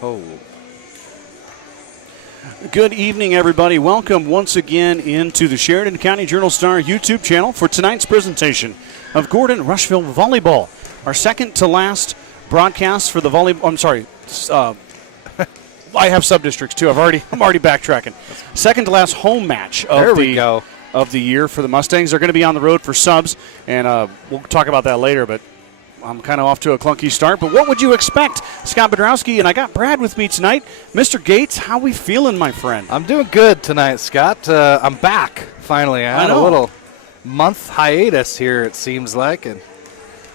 Oh. Good evening, everybody. Welcome once again into the Sheridan County Journal-Star YouTube channel for tonight's presentation of Gordon-Rushville Volleyball. Our second to last broadcast for the volleyball. I'm sorry. I have sub-districts too. I'm already backtracking. Second to last home match of the year for the Mustangs. They're going to be on the road for subs, and we'll talk about that later. But I'm kind of off to a clunky start, but what would you expect? Scott Bedrowski, and I got Brad with me tonight. Mr. Gates, how we feeling, my friend? I'm doing good tonight, Scott. I'm back, finally. I had a little month hiatus here, it seems like, and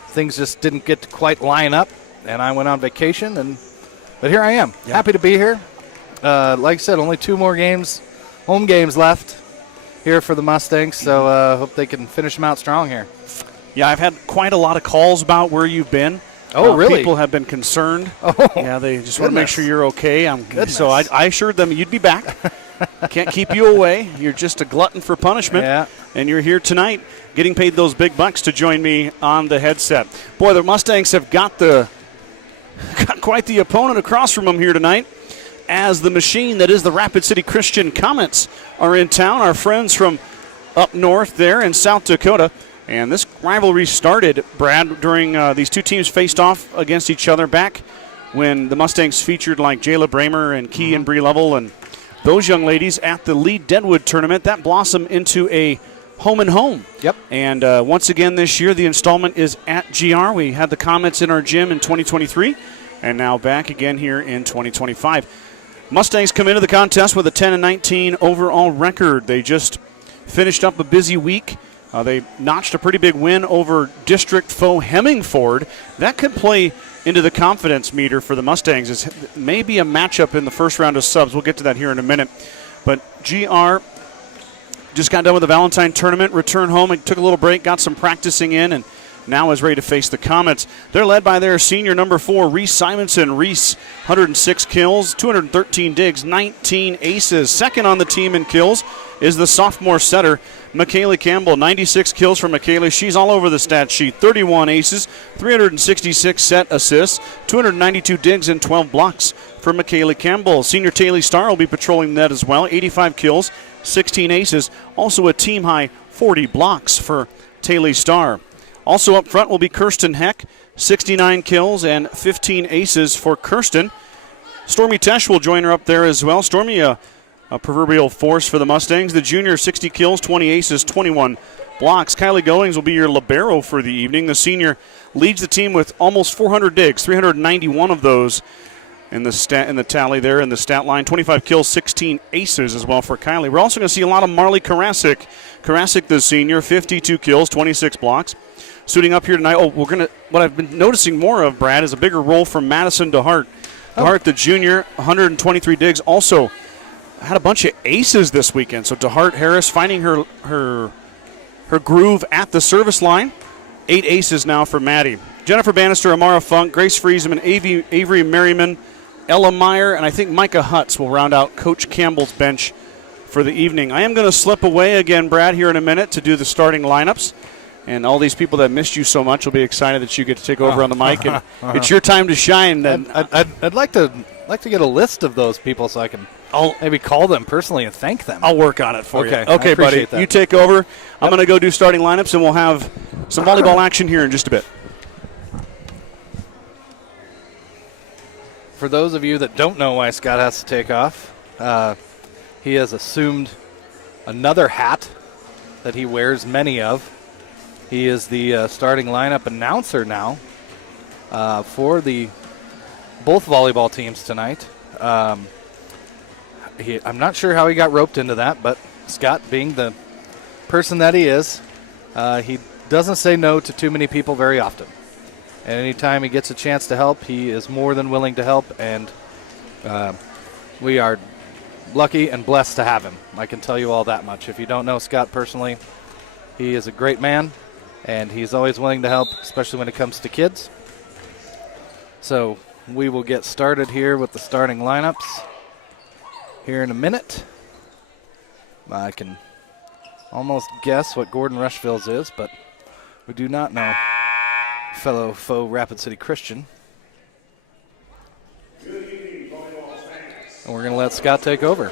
things just didn't get to quite line up, and I went on vacation, but here I am. Yeah. Happy to be here. Like I said, only 2 more games, home games left here for the Mustangs, so hope they can finish them out strong here. Yeah, I've had quite a lot of calls about where you've been. Oh, really? People have been concerned. Oh, yeah, they just want to make sure you're okay. So I assured them you'd be back. Can't keep you away. You're just a glutton for punishment. Yeah. And you're here tonight getting paid those big bucks to join me on the headset. Boy, the Mustangs have got quite the opponent across from them here tonight, as the machine that is the Rapid City Christian Comets are in town. Our friends from up north there in South Dakota. And this rivalry started, Brad, during these two teams faced off against each other back when the Mustangs featured like Jayla Bramer and Key and Bree Level and those young ladies at the Lee Deadwood tournament. That blossomed into a home and home. Yep. And once again this year, the installment is at GR. We had the Comets in our gym in 2023 and now back again here in 2025. Mustangs come into the contest with a 10-19 overall record. They just finished up a busy week. They notched a pretty big win over district foe Hemmingford. That could play into the confidence meter for the Mustangs. It may be a matchup in the first round of subs. We'll get to that here in a minute. But GR just got done with the Valentine tournament, returned home and took a little break, got some practicing in, and now is ready to face the Comets. They're led by their senior number 4, Reese Simonson. Reese, 106 kills, 213 digs, 19 aces. Second on the team in kills is the sophomore setter, McKaylee Campbell. 96 kills for McKaylee. She's all over the stat sheet. 31 aces, 366 set assists, 292 digs, and 12 blocks for McKaylee Campbell. Senior Taylor Starr will be patrolling that as well. 85 kills, 16 aces. Also a team-high 40 blocks for Taylor Starr. Also up front will be Kirsten Heck, 69 kills and 15 aces for Kirsten. Stormy Tesh will join her up there as well. Stormy, a proverbial force for the Mustangs. The junior, 60 kills, 20 aces, 21 blocks. Kylie Goings will be your libero for the evening. The senior leads the team with almost 400 digs, 391 of those in the tally there in the stat line. 25 kills, 16 aces as well for Kylie. We're also going to see a lot of Marley Karasik. Karasik, the senior, 52 kills, 26 blocks. Suiting up here tonight, what I've been noticing more of, Brad, is a bigger role from Madison DeHart. DeHart, the junior, 123 digs, also had a bunch of aces this weekend. So DeHart Harris finding her groove at the service line. 8 aces now for Maddie. Jennifer Bannister, Amara Funk, Grace Friesman, Avery Merriman, Ella Meyer, and I think Micah Hutz will round out Coach Campbell's bench for the evening. I am going to slip away again, Brad, here in a minute to do the starting lineups. And all these people that missed you so much will be excited that you get to take over on the mic. And it's your time to shine. I'd like to get a list of those people so I can maybe call them personally and thank them. I'll work on it for you. Okay, Okay, buddy. that. You take over. Yep. I'm going to go do starting lineups, and we'll have some volleyball action here in just a bit. For those of you that don't know why Scott has to take off, he has assumed another hat that he wears many of. He is the starting lineup announcer now for both volleyball teams tonight. I'm not sure how he got roped into that, but Scott, being the person that he is, he doesn't say no to too many people very often. And anytime he gets a chance to help, he is more than willing to help, and we are lucky and blessed to have him. I can tell you all that much. If you don't know Scott personally, he is a great man. And he's always willing to help, especially when it comes to kids. So we will get started here with the starting lineups here in a minute. I can almost guess what Gordon-Rushville's is, but we do not know fellow foe Rapid City Christian. Good evening, And we're going to let Scott take over.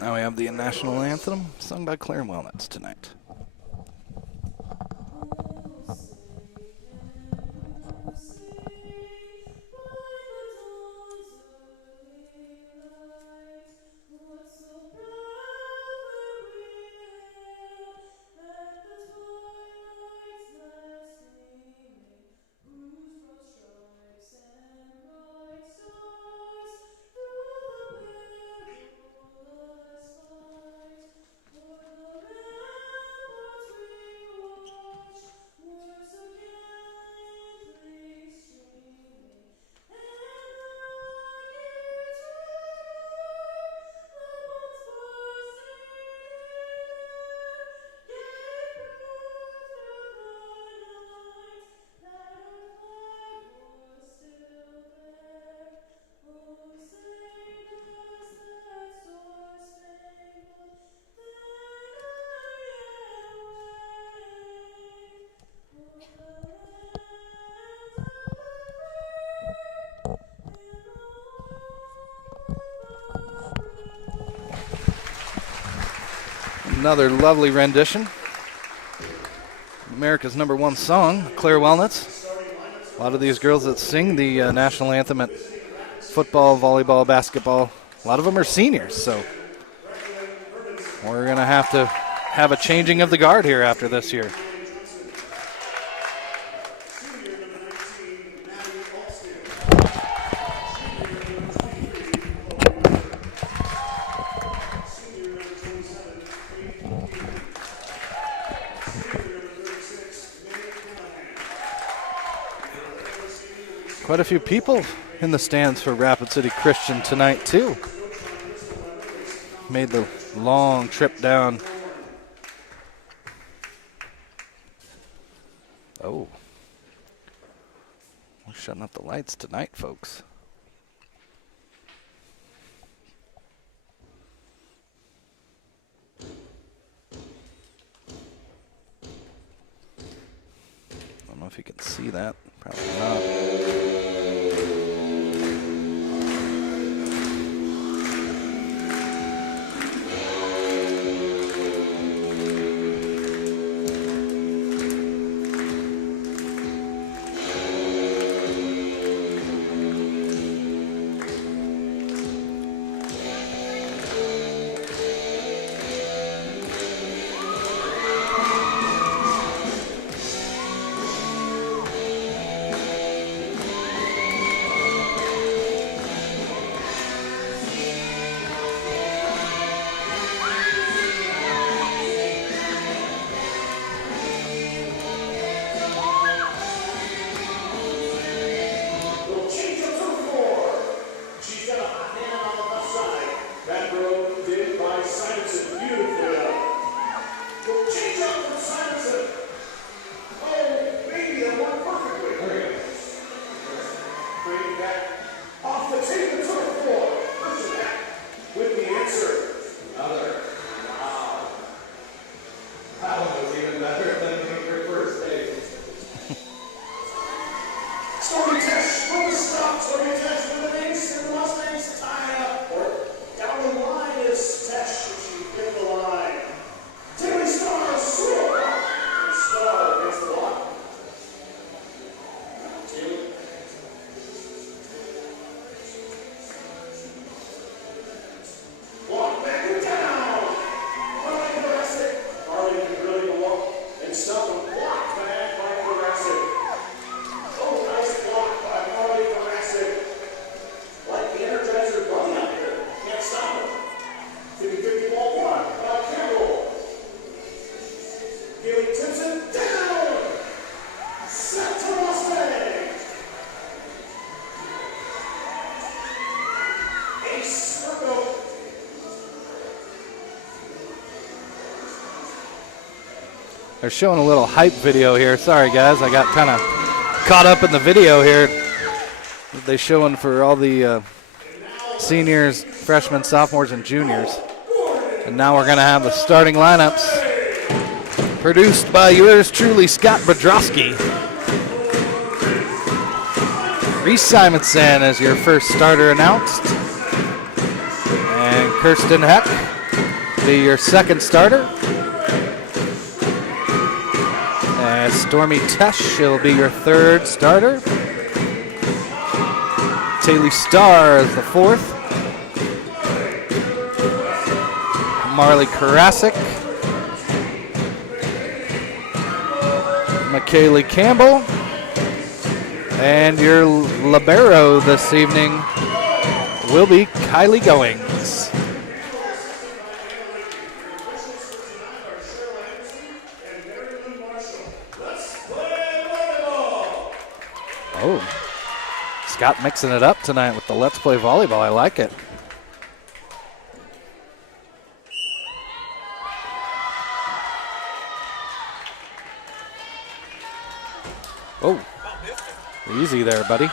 Now we have the national anthem sung by Claire Wellnitz tonight. Another lovely rendition. America's #1 song, Claire Wellnitz. A lot of these girls that sing the national anthem at football, volleyball, basketball, a lot of them are seniors, so we're going to have a changing of the guard here after this year. Quite a few people in the stands for Rapid City Christian tonight, too. Made the long trip down. Oh. We're shutting up the lights tonight, folks. I don't know if you can see that. Probably not. Story test with the Mustangs tie up. Down the line is Tesh. She They're showing a little hype video here. Sorry, guys. I got kind of caught up in the video here. They're showing for all the seniors, freshmen, sophomores, and juniors. And now we're going to have the starting lineups produced by yours truly, Scott Bodrowski. Reese Simonson as your first starter announced. And Kirsten Heck be your second starter. And Stormy Tesh, she'll be your third starter. Taylor Starr is the fourth. Marley Karasik. McKaylee Campbell. And your libero this evening will be Kylie Goings. Oh, Scott mixing it up tonight with the Let's Play Volleyball. I like it. Oh, easy there, buddy.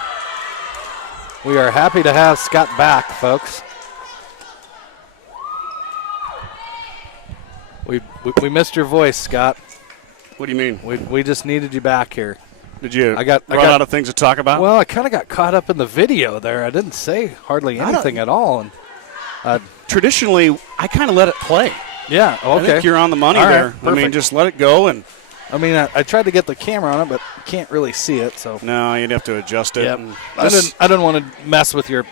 We are happy to have Scott back, folks. We missed your voice, Scott. What do you mean? We just needed you back here. Did you I got out of things to talk about? Well, I kind of got caught up in the video there. I didn't say hardly anything at all. And traditionally, I kind of let it play. Yeah, okay. I think you're on the money all there. Right, I mean, just let it go. And I mean, I tried to get the camera on it, but can't really see it. So no, you'd have to adjust it. Yep. I didn't want to mess with your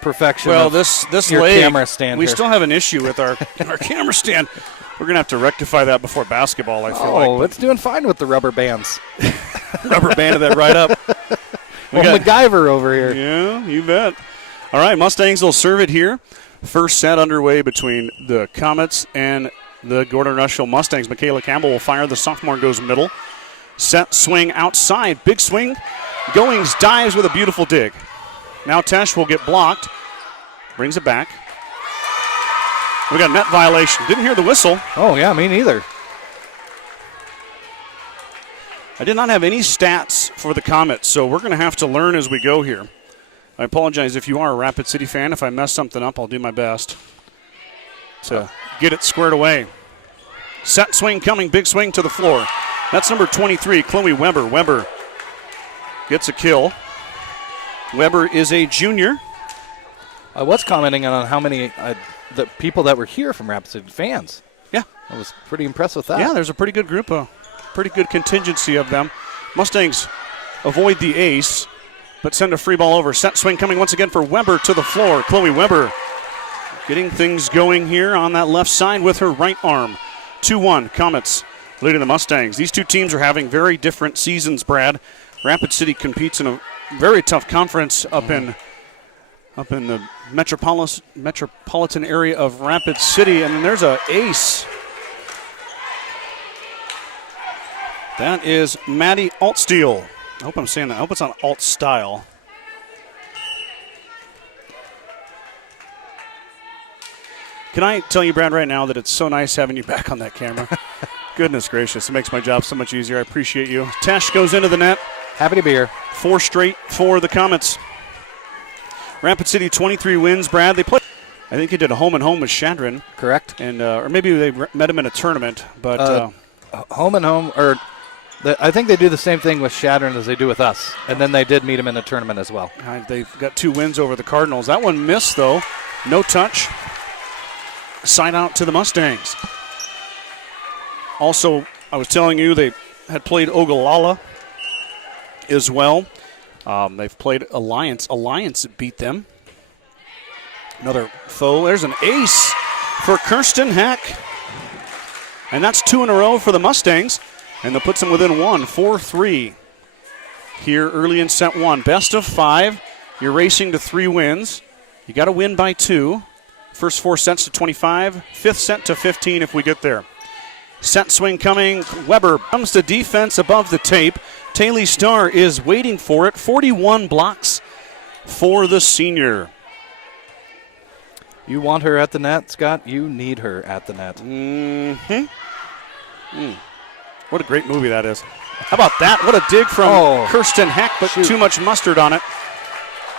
perfection. Well, of this your leg, camera stand. We here. still have an issue with our camera stand. We're gonna have to rectify that before basketball. I feel like. Oh, it's doing fine with the rubber bands. Rubber banded that right up. MacGyver over here. Yeah, you bet. All right, Mustangs will serve it here. First set underway between the Comets and the Gordon-Rushville Mustangs. Michaela Campbell will fire. The sophomore goes middle. Set swing outside. Big swing. Goings dives with a beautiful dig. Now Tesh will get blocked. Brings it back. We got a net violation. Didn't hear the whistle. Oh, yeah, me neither. I did not have any stats for the Comets, so we're going to have to learn as we go here. I apologize if you are a Rapid City fan. If I mess something up, I'll do my best to get it squared away. Set swing coming, big swing to the floor. That's number 23, Chloe Weber. Weber gets a kill. Weber is a junior. I was commenting on how many the people that were here from Rapid City fans. Yeah. I was pretty impressed with that. Yeah, there's a pretty good group, pretty good contingency of them. Mustangs avoid the ace, but send a free ball over. Set swing coming once again for Weber to the floor. Chloe Weber getting things going here on that left side with her right arm. 2-1, Comets leading the Mustangs. These two teams are having very different seasons, Brad. Rapid City competes in a very tough conference up in the metropolitan area of Rapid City, and then there's a ace. That is Maddie Altsteel. I hope I'm saying that. I hope it's on Alt Style. Can I tell you, Brad, right now that it's so nice having you back on that camera? Goodness gracious, it makes my job so much easier. I appreciate you. Tesh goes into the net. Happy to be here. 4 straight for the Comets. Rapid City 23 wins, Brad. They played, I think they did a home-and-home with Shadron. Correct. And or maybe they met him in a tournament. But home and home, or I think they do the same thing with Shadron as they do with us. And then they did meet him in the tournament as well. They've got 2 wins over the Cardinals. That one missed, though. No touch. Side out to the Mustangs. Also, I was telling you they had played Ogallala as well. They've played Alliance. Alliance beat them. Another foe. There's an ace for Kirsten Heck. And that's 2 in a row for the Mustangs. And that puts them within 1, 4-3 here early in set 1. Best of 5. You're racing to 3 wins. You got to win by 2. First 4 sets to 25. 5th set to 15 if we get there. Set swing coming. Weber comes to defense above the tape. Taylor Starr is waiting for it. 41 blocks for the senior. You want her at the net, Scott? You need her at the net. Mm-hmm. What a great movie that is. How about that? What a dig from Kirsten Heck, but too much mustard on it.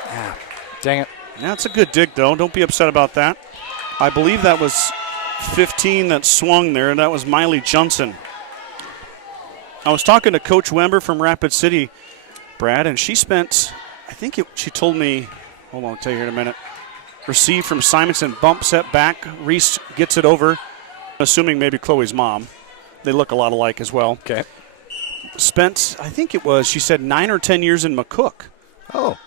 Yeah. Dang it. That's a good dig, though. Don't be upset about that. I believe that was 15 that swung there, and that was Miley Johnson. I was talking to Coach Wember from Rapid City, Brad, and she spent, she told me, hold on, I'll tell you here in a minute, receive from Simonson, bump set back. Reese gets it over, assuming maybe Chloe's mom. They look a lot alike as well. Okay. Spent, she said 9 or 10 years in McCook. Oh.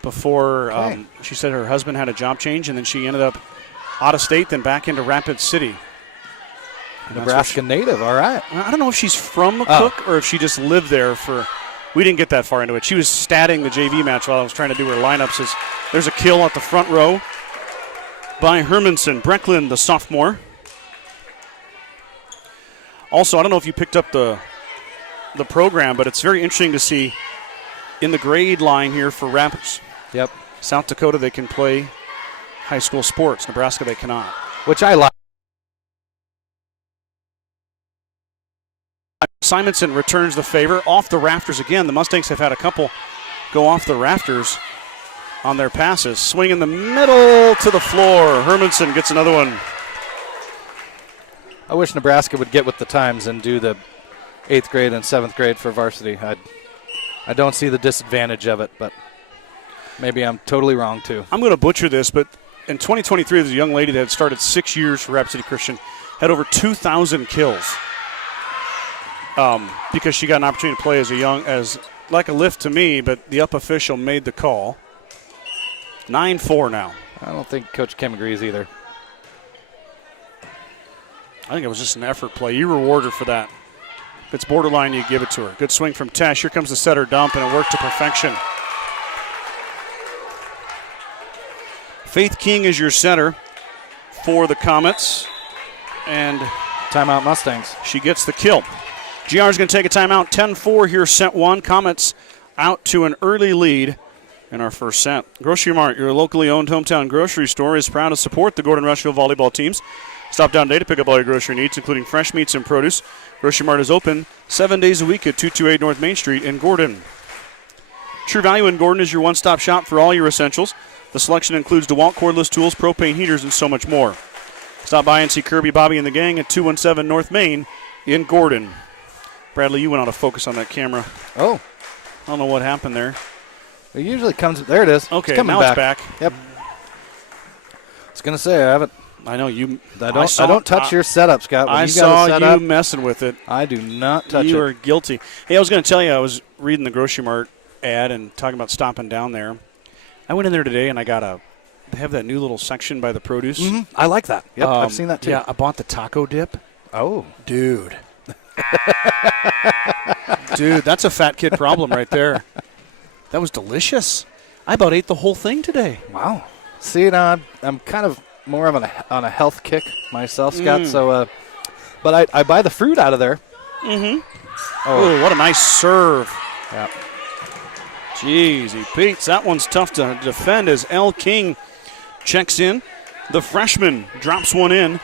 Before she said her husband had a job change, and then she ended up out of state, then back into Rapid City. Nebraska native, all right. I don't know if she's from McCook or if she just lived there for. We didn't get that far into it. She was statting the JV match while I was trying to do her lineups. There's a kill at the front row by Hermanson. Brecklin, the sophomore. Also, I don't know if you picked up the program, but it's very interesting to see in the grade line here for Rapids. Yep. South Dakota, they can play high school sports. Nebraska, they cannot. Which I like. Simonson returns the favor off the rafters again. The Mustangs have had a couple go off the rafters on their passes. Swing in the middle to the floor. Hermanson gets another one. I wish Nebraska would get with the times and do the 8th grade and 7th grade for varsity. I don't see the disadvantage of it, but maybe I'm totally wrong too. I'm going to butcher this, but in 2023, there's a young lady that had started 6 years for Rapid City Christian, had over 2,000 kills. Because she got an opportunity to play as like a lift to me, but the up official made the call. 9-4 now. I don't think Coach Kim agrees either. I think it was just an effort play. You reward her for that. If it's borderline, you give it to her. Good swing from Tesh. Here comes the setter dump, and it worked to perfection. Faith King is your setter for the Comets. And timeout Mustangs. She gets the kill. GR is going to take a timeout. 10-4 here, set one. Comets out to an early lead in our first set. Grocery Mart, your locally owned hometown grocery store, is proud to support the Gordon-Rushville volleyball teams. Stop down today to pick up all your grocery needs, including fresh meats and produce. Grocery Mart is open 7 days a week at 228 North Main Street in Gordon. True Value in Gordon is your one-stop shop for all your essentials. The selection includes DeWalt cordless tools, propane heaters, and so much more. Stop by and see Kirby, Bobby, and the gang at 217 North Main in Gordon. Bradley, you went out of focus on that camera. Oh. I don't know what happened there. It usually comes. There it is. Okay, it's coming now back. It's back. Yep. I was going to say, I haven't. I know you. I don't touch your setup, Scott. When I you saw got you messing with it. I do not touch it. You are guilty. Hey, I was going to tell you, I was reading the Grocery Mart ad and talking about stopping down there. I went in there today and I got they have that new little section by the produce. Mm-hmm. I like that. Yep, I've seen that too. Yeah, I bought the taco dip. Oh. Dude. Dude, that's a fat kid problem right there. That was delicious. I about ate the whole thing today. Wow. See, now I'm kind of more of on a health kick myself, Scott. So, but I buy the fruit out of there. Mm-hmm. Oh, what a nice serve. Yeah. Jeez, Pete's. That one's tough to defend as L. King checks in. The freshman drops one in.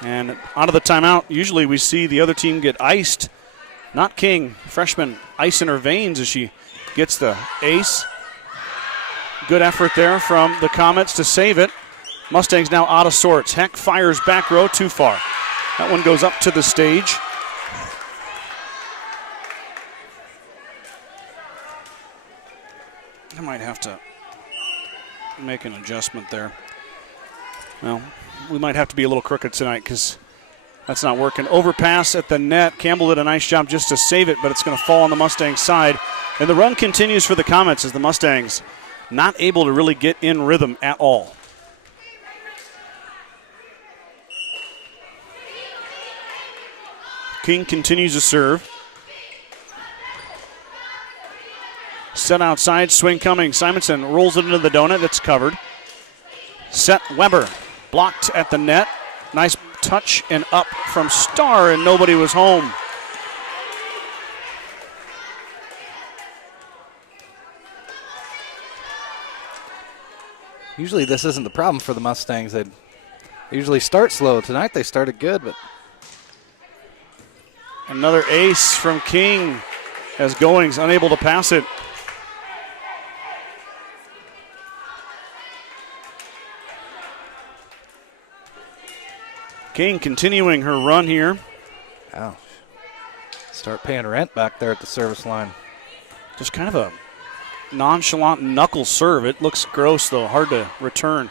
And out of the timeout, usually we see the other team get iced. Not King. Freshman ice in her veins as she gets the ace. Good effort there from the Comets to save it. Mustangs now out of sorts. Heck fires back row too far. That one goes up to the stage. I might have to make an adjustment there. Well, we might have to be a little crooked tonight because that's not working. Overpass at the net. Campbell did a nice job just to save it, but it's going to fall on the Mustangs' side. And the run continues for the Comets as the Mustangs not able to really get in rhythm at all. King continues to serve. Set outside, swing coming. Simonson rolls it into the donut. It's covered. Set Weber. Blocked at the net. Nice touch and up from Starr, and nobody was home. Usually this isn't the problem for the Mustangs. They usually start slow. Tonight they started good, but Another ace from King as Goings unable to pass it. King continuing her run here. Ouch. Start paying rent back there at the service line. Just kind of a nonchalant knuckle serve. It looks gross, though, hard to return.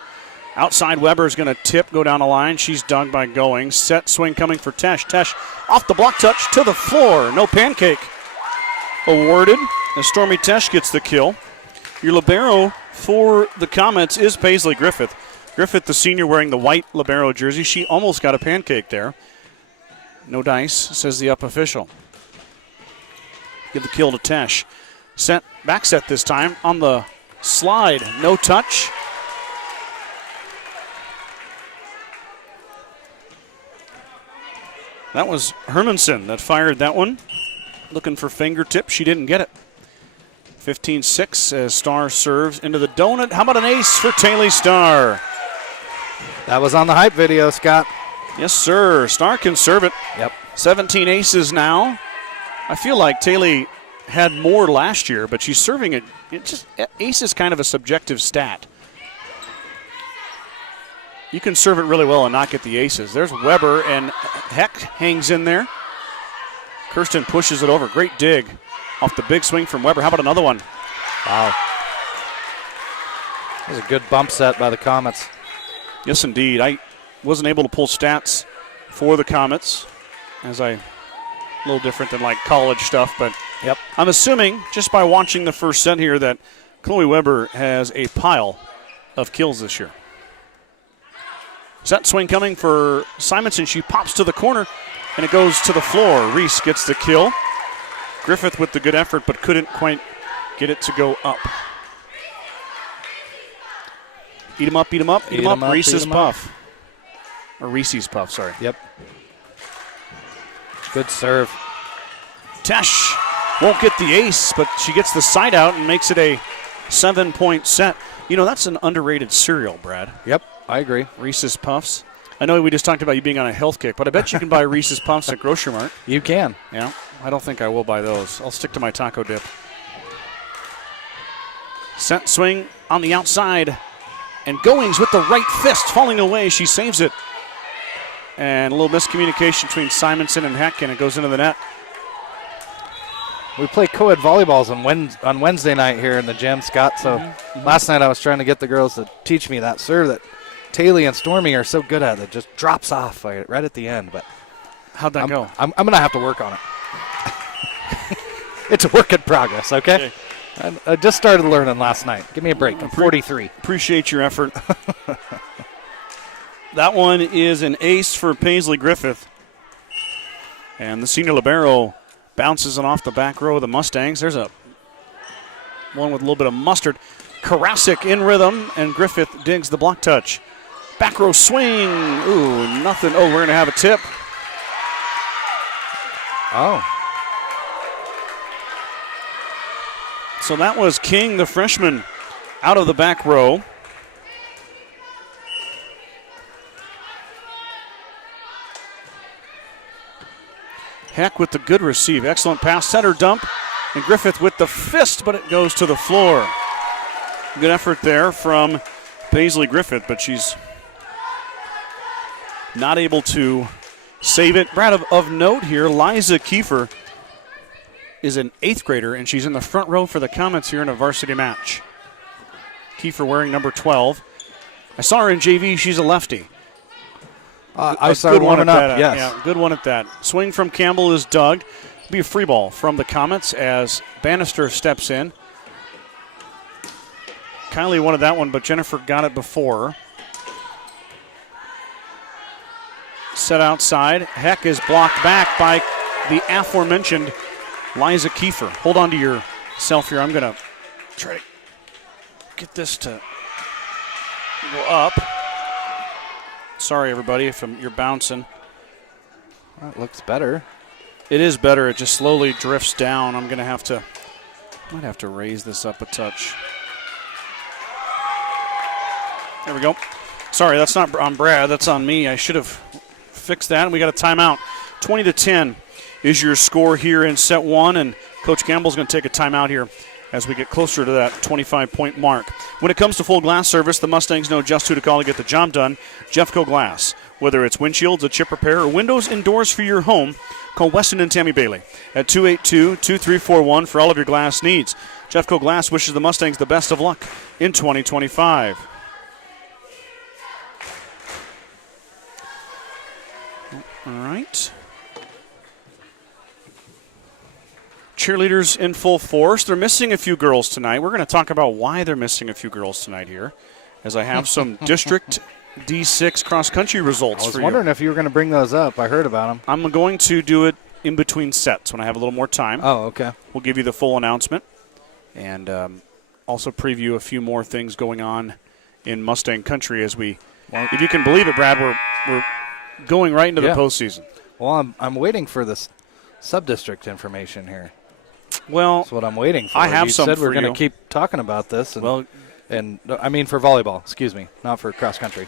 Outside Weber is going to tip, go down the line. She's dug by Goings. Set swing coming for Tesh. Tesh off the block touch to the floor. No pancake awarded as Stormy Tesh gets the kill. Your libero for the Comets is Paisley Griffith. Griffith, the senior, wearing the white libero jersey. She almost got a pancake there. No dice, says the up official. Give the kill to Tesh. Set, back set this time on the slide. No touch. That was Hermanson that fired that one. Looking for fingertip. She didn't get it. 15-6 as Starr serves into the donut. How about an ace for Taylor Starr? That was on the hype video, Scott. Yes, sir. Starr can serve it. Yep. 17 aces now. I feel like Taylor had more last year, but she's serving it. Ace is kind of a subjective stat. You can serve it really well and not get the aces. There's Weber, and Heck hangs in there. Kirsten pushes it over. Great dig off the big swing from Weber. How about another one? Wow. That was a good bump set by the Comets. Yes, indeed. I wasn't able to pull stats for the Comets, a little different than like college stuff, but yep. I'm assuming just by watching the first set here that Chloe Weber has a pile of kills this year. Set swing coming for Simonson. She pops to the corner, and it goes to the floor. Reese gets the kill. Griffith with the good effort, but couldn't quite get it to go up. Eat 'em up, eat 'em up, eat 'em up. Reese's Puff. Or Reese's Puff, sorry. Yep. Good serve. Tesh won't get the ace, but she gets the side out and makes it a 7-point set. You know, that's an underrated cereal, Brad. Yep, I agree. Reese's Puffs. I know we just talked about you being on a health kick, but I bet you can buy Reese's Puffs at Grocery Mart. You can. Yeah, I don't think I will buy those. I'll stick to my taco dip. Set swing on the outside. And Goings with the right fist falling away. She saves it. And a little miscommunication between Simonson and Heck, and it goes into the net. We play co-ed volleyballs on Wednesday night here in the gym, Scott. So last night I was trying to get the girls to teach me that serve that Taylor and Stormy are so good at. It just drops off right at the end. But how'd that go? I'm going to have to work on it. It's a work in progress, okay? I just started learning last night. Give me a break. I'm 43. Appreciate your effort. That one is an ace for Paisley Griffith. And the senior libero bounces it off the back row of the Mustangs. There's a one with a little bit of mustard. Karasik in rhythm, and Griffith digs the block touch. Back row swing. Ooh, nothing. Oh, we're going to have a tip. Oh. So that was King, the freshman, out of the back row. Heck with the good receive. Excellent pass, center dump. And Griffith with the fist, but it goes to the floor. Good effort there from Paisley Griffith, but she's not able to save it. Brad, of note here, Liza Kiefer is an 8th grader, and she's in the front row for the Comets here in a varsity match. Kiefer wearing number 12. I saw her in JV. She's a lefty. I saw her warming up, yes. Yeah, good one at that. Swing from Campbell is dug. Be a free ball from the Comets as Bannister steps in. Kylie wanted that one, but Jennifer got it before. Set outside. Heck is blocked back by the aforementioned Liza Kiefer. Hold on to yourself here. I'm going to try to get this to go up. Sorry, everybody, if you're bouncing. That looks better. It is better. It just slowly drifts down. I'm going to might have to raise this up a touch. There we go. Sorry, that's not on Brad. That's on me. I should have fixed that, and we got a timeout. 20-10 is your score here in set one, and Coach Campbell's going to take a timeout here as we get closer to that 25-point mark. When it comes to full glass service, the Mustangs know just who to call to get the job done. Jeffco Glass. Whether it's windshields, a chip repair, or windows and doors for your home, call Weston and Tammy Bailey at 282-2341 for all of your glass needs. Jeffco Glass wishes the Mustangs the best of luck in 2025. All right. Cheerleaders in full force. They're missing a few girls tonight. We're going to talk about why they're missing a few girls tonight here, as I have some district D6 cross-country results for you. I was wondering if you were going to bring those up. I heard about them. I'm going to do it in between sets when I have a little more time. Oh, okay. We'll give you the full announcement and also preview a few more things going on in Mustang country as we, if you can believe it, Brad, we're going right into the postseason. Well, I'm waiting for this sub-district information here. Well, that's what I'm waiting for. I have you some said for we're going to keep talking about this. And I mean for volleyball, excuse me, not for cross country.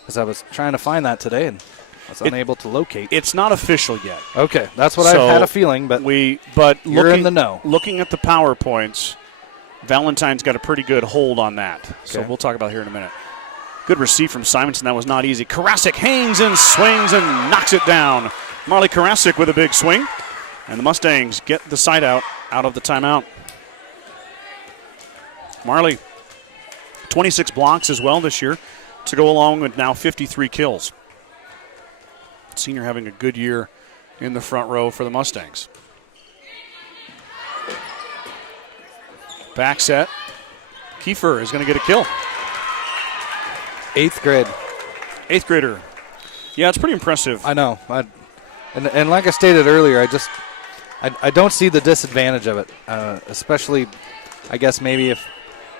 Because I was trying to find that today and was unable to locate. It's not official yet. Okay, that's what I had a feeling, but you're in the know. Looking at the PowerPoints, Valentine's got a pretty good hold on that. Okay. So we'll talk about it here in a minute. Good receive from Simonson. That was not easy. Karasik hangs and swings and knocks it down. Marley Karasik with a big swing. And the Mustangs get the side out of the timeout. Marley, 26 blocks as well this year to go along with now 53 kills. Senior having a good year in the front row for the Mustangs. Back set. Kiefer is going to get a kill. 8th grade. 8th grader. Yeah, it's pretty impressive. I know. And like I stated earlier, I don't see the disadvantage of it, especially, I guess, maybe if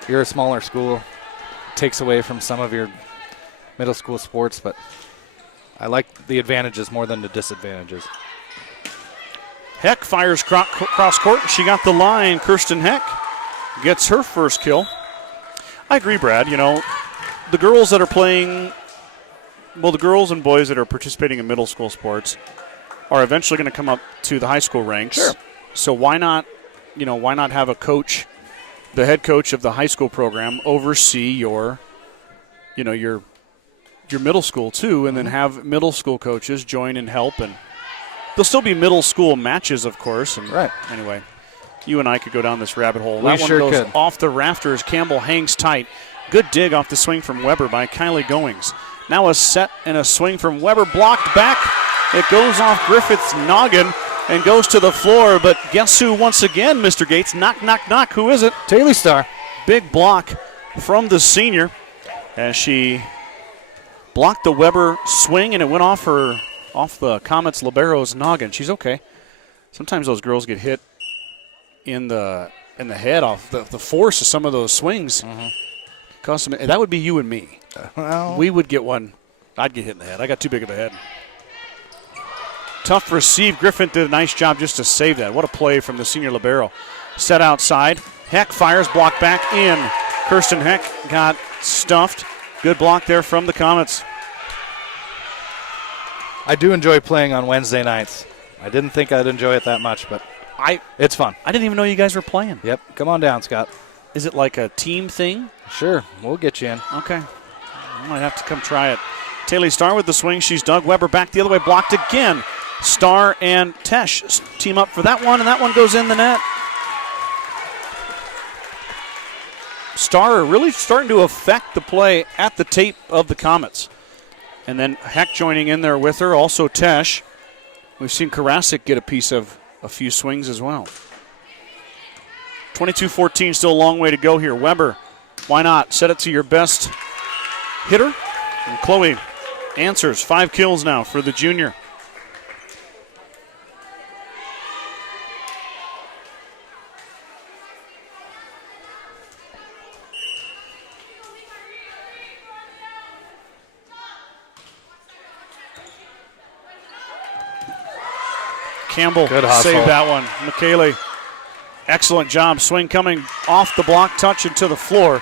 you're a smaller school, it takes away from some of your middle school sports, but I like the advantages more than the disadvantages. Heck fires cross court. She got the line. Kirsten Heck gets her first kill. I agree, Brad. You know, the girls that are playing, well, the girls and boys that are participating in middle school sports are eventually going to come up to the high school ranks. Sure. So why not have a coach, the head coach of the high school program, oversee your middle school too, and then have middle school coaches join and help, and there'll still be middle school matches, of course. And right. Anyway, you and I could go down this rabbit hole. We that sure one goes could. off the rafters. Campbell hangs tight. Good dig off the swing from Weber by Kylie Goings. Now a set and a swing from Weber, blocked back. It goes off Griffith's noggin and goes to the floor, but guess who once again, Mr. Gates? Knock, knock, knock. Who is it? Taylor Starr. Big block from the senior as she blocked the Weber swing, and it went off the Comets libero's noggin. She's okay. Sometimes those girls get hit in the head off the force of some of those swings. Mm-hmm. That would be you and me. Well, we would get one. I'd get hit in the head. I got too big of a head. Tough receive. Griffin did a nice job just to save that. What a play from the senior libero. Set outside. Heck fires, block back in. Kirsten Heck got stuffed. Good block there from the Comets. I do enjoy playing on Wednesday nights. I didn't think I'd enjoy it that much, but it's fun. I didn't even know you guys were playing. Yep. Come on down, Scott. Is it like a team thing? Sure. We'll get you in. Okay. I might have to come try it. Taylor Starr with the swing. She's dug. Weber back the other way, blocked again. Starr and Tesh team up for that one, and that one goes in the net. Starr really starting to affect the play at the tape of the Comets. And then Heck joining in there with her, also Tesh. We've seen Karasik get a piece of a few swings as well. 22-14, still a long way to go here. Weber, why not? Set it to your best hitter. And Chloe answers. 5 kills now for the junior. Campbell saved that one. McKaylee, excellent job. Swing coming off the block, touching to the floor.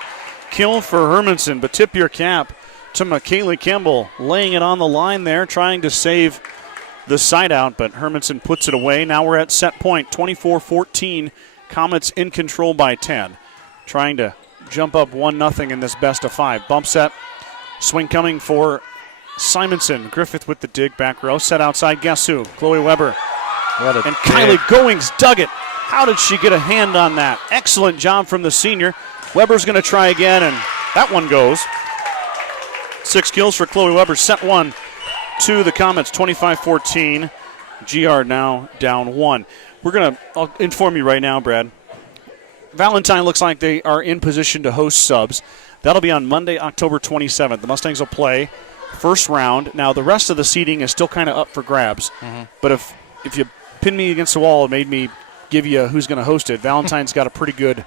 Kill for Hermanson, but tip your cap to McKaylee Campbell, laying it on the line there, trying to save the side out, but Hermanson puts it away. Now we're at set point, 24-14. Comets in control by 10. Trying to jump up 1-0 in this best of 5. Bump set. Swing coming for Simonson. Griffith with the dig, back row. Set outside, guess who? Chloe Weber. And Kylie Goings dug it. How did she get a hand on that? Excellent job from the senior. Weber's going to try again, and that one goes. 6 kills for Chloe Weber. Set 1 to the Comets, 25-14. GR now down 1. I'll inform you right now, Brad. Valentine looks like they are in position to host subs. That'll be on Monday, October 27th. The Mustangs will play first round. Now, the rest of the seeding is still kind of up for grabs. But if you pin me against the wall and made me give you who's going to host it, Valentine's got a pretty good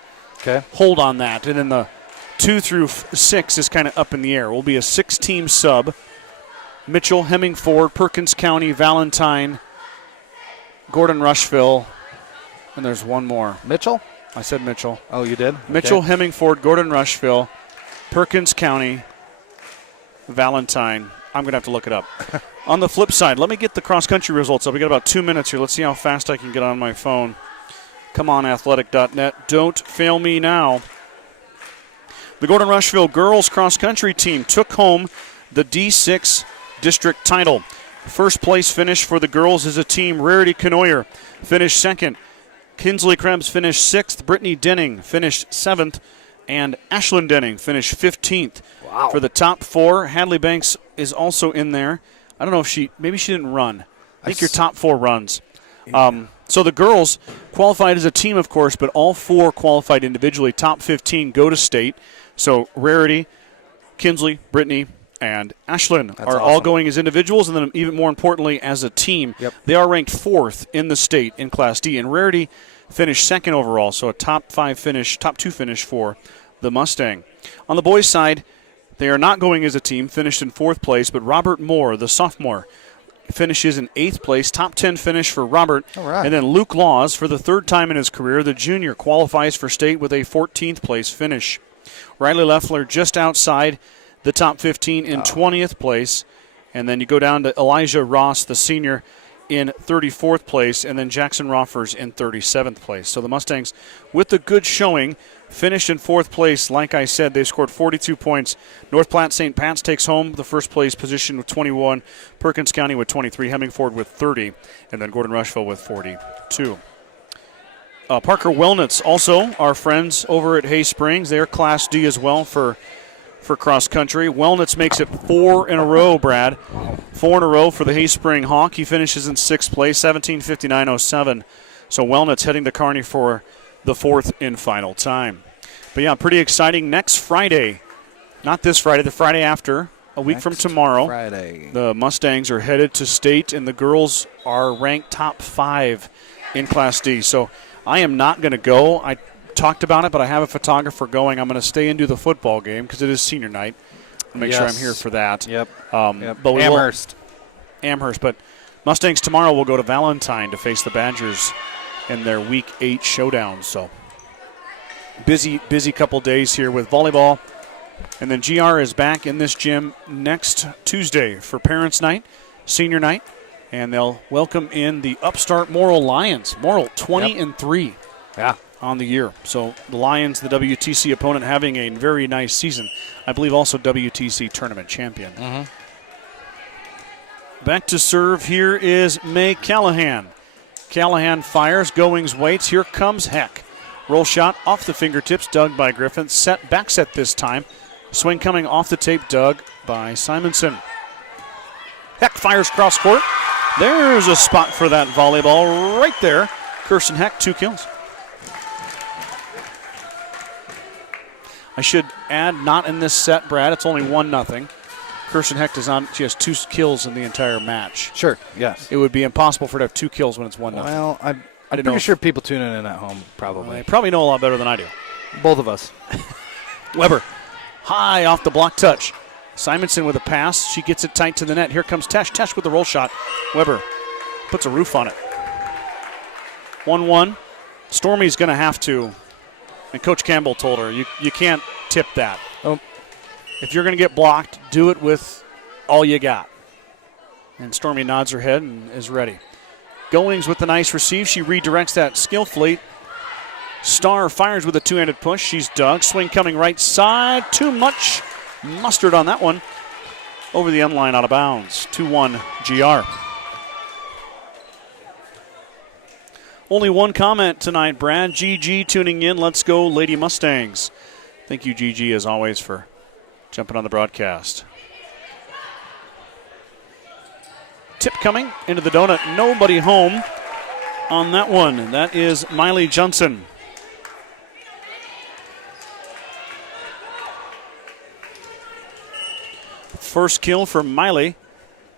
hold on that. And then the 2 through 6 is kind of up in the air. It will be a 6-team sub. Mitchell, Hemmingford, Perkins County, Valentine, Gordon-Rushville, and there's one more. Mitchell? I said Mitchell. Oh, you did? Mitchell, Okay. Hemmingford, Gordon-Rushville, Perkins County, Valentine. I'm going to have to look it up. On the flip side, let me get the cross-country results up. We got about 2 minutes here. Let's see how fast I can get on my phone. Come on, athletic.net. Don't fail me now. The Gordon-Rushville girls cross-country team took home the D6 district title. First place finish for the girls is a team. Rarity Canoyer finished second. Kinsley Krebs finished 6th. Brittany Denning finished 7th. And Ashlyn Denning finished 15th. Wow. For the top 4, Hadley Banks is also in there. I don't know if maybe she didn't run. I think your top 4 runs. Yeah. So the girls qualified as a team, of course, but all 4 qualified individually. Top 15 go to state. So Rarity, Kinsley, Brittany, and Ashlyn are all going as individuals, and then even more importantly as a team. Yep. They are ranked 4th in the state in Class D, and Rarity finished 2nd overall, so a top 2 finish for the Mustang. On the boys' side, they are not going as a team, finished in 4th place, but Robert Moore, the sophomore, finishes in 8th place. Top 10 finish for Robert. All right. And then Luke Laws, for the 3rd time in his career, the junior, qualifies for state with a 14th place finish. Riley Leffler just outside the top 15 in 20th place. And then you go down to Elijah Ross, the senior, in 34th place, and then Jackson Roffers in 37th place. So the Mustangs, with a good showing, finished in 4th place. Like I said, they scored 42 points. North Platte St. Pat's takes home the first place position with 21, Perkins County with 23, Hemmingford with 30, and then Gordon-Rushville with 42. Parker Wellnitz, also our friends over at Hay Springs. They're Class D as well for cross country. Wellnitz makes it 4 in a row, Brad. 4 in a row for the Hay Spring Hawk. He finishes in 6th place, 17:59.07. So Wellnitz heading to Kearney for the 4th and final time. But yeah, pretty exciting. Next Friday, not this Friday, the Friday after, a week from tomorrow, Friday, the Mustangs are headed to state, and the girls are ranked top 5 in Class D. So I am not going to go. I talked about it, but I have a photographer going. I'm going to stay and do the football game because it is senior night. Make sure I'm here for that. Yep. But Amherst. But Mustangs tomorrow will go to Valentine to face the Badgers in their Week 8 showdown. So busy couple days here with volleyball. And then GR is back in this gym next Tuesday for Parents' Night, Senior Night. And they'll welcome in the upstart Morrill Lions. Morrill 20-3. Yeah. On the year. So the Lions, the WTC opponent, having a very nice season. I believe also WTC tournament champion. Mm-hmm. Back to serve. Here is May Callahan. Callahan fires. Goings waits. Here comes Heck. Roll shot off the fingertips, dug by Griffin. Back set this time. Swing coming off the tape, dug by Simonson. Heck fires cross court. There's a spot for that volleyball right there. Kirsten Heck, 2 kills. I should add, not in this set, Brad. It's only 1-0. Kirsten Hecht is on. She has 2 kills in the entire match. Sure, yes. It would be impossible for her to have 2 kills when it's 1-0. Well, I'm pretty sure people tuning in at home probably. They probably know a lot better than I do. Both of us. Weber, high off the block touch. Simonson with a pass. She gets it tight to the net. Here comes Tesh. Tesh with the roll shot. Weber puts a roof on it. 1-1. Stormy's going to have to. And Coach Campbell told her, you can't tip that. Oh. If you're going to get blocked, do it with all you got. And Stormy nods her head and is ready. Goings with the nice receive. She redirects that skillfully. Starr fires with a two-handed push. She's dug. Swing coming right side. Too much mustard on that one. Over the end line, out of bounds. 2-1 GR. Only one comment tonight, Brad. GG tuning in. Let's go, Lady Mustangs. Thank you, GG, as always, for jumping on the broadcast. Tip coming into the donut. Nobody home on that one. That is Miley Johnson. First kill for Miley.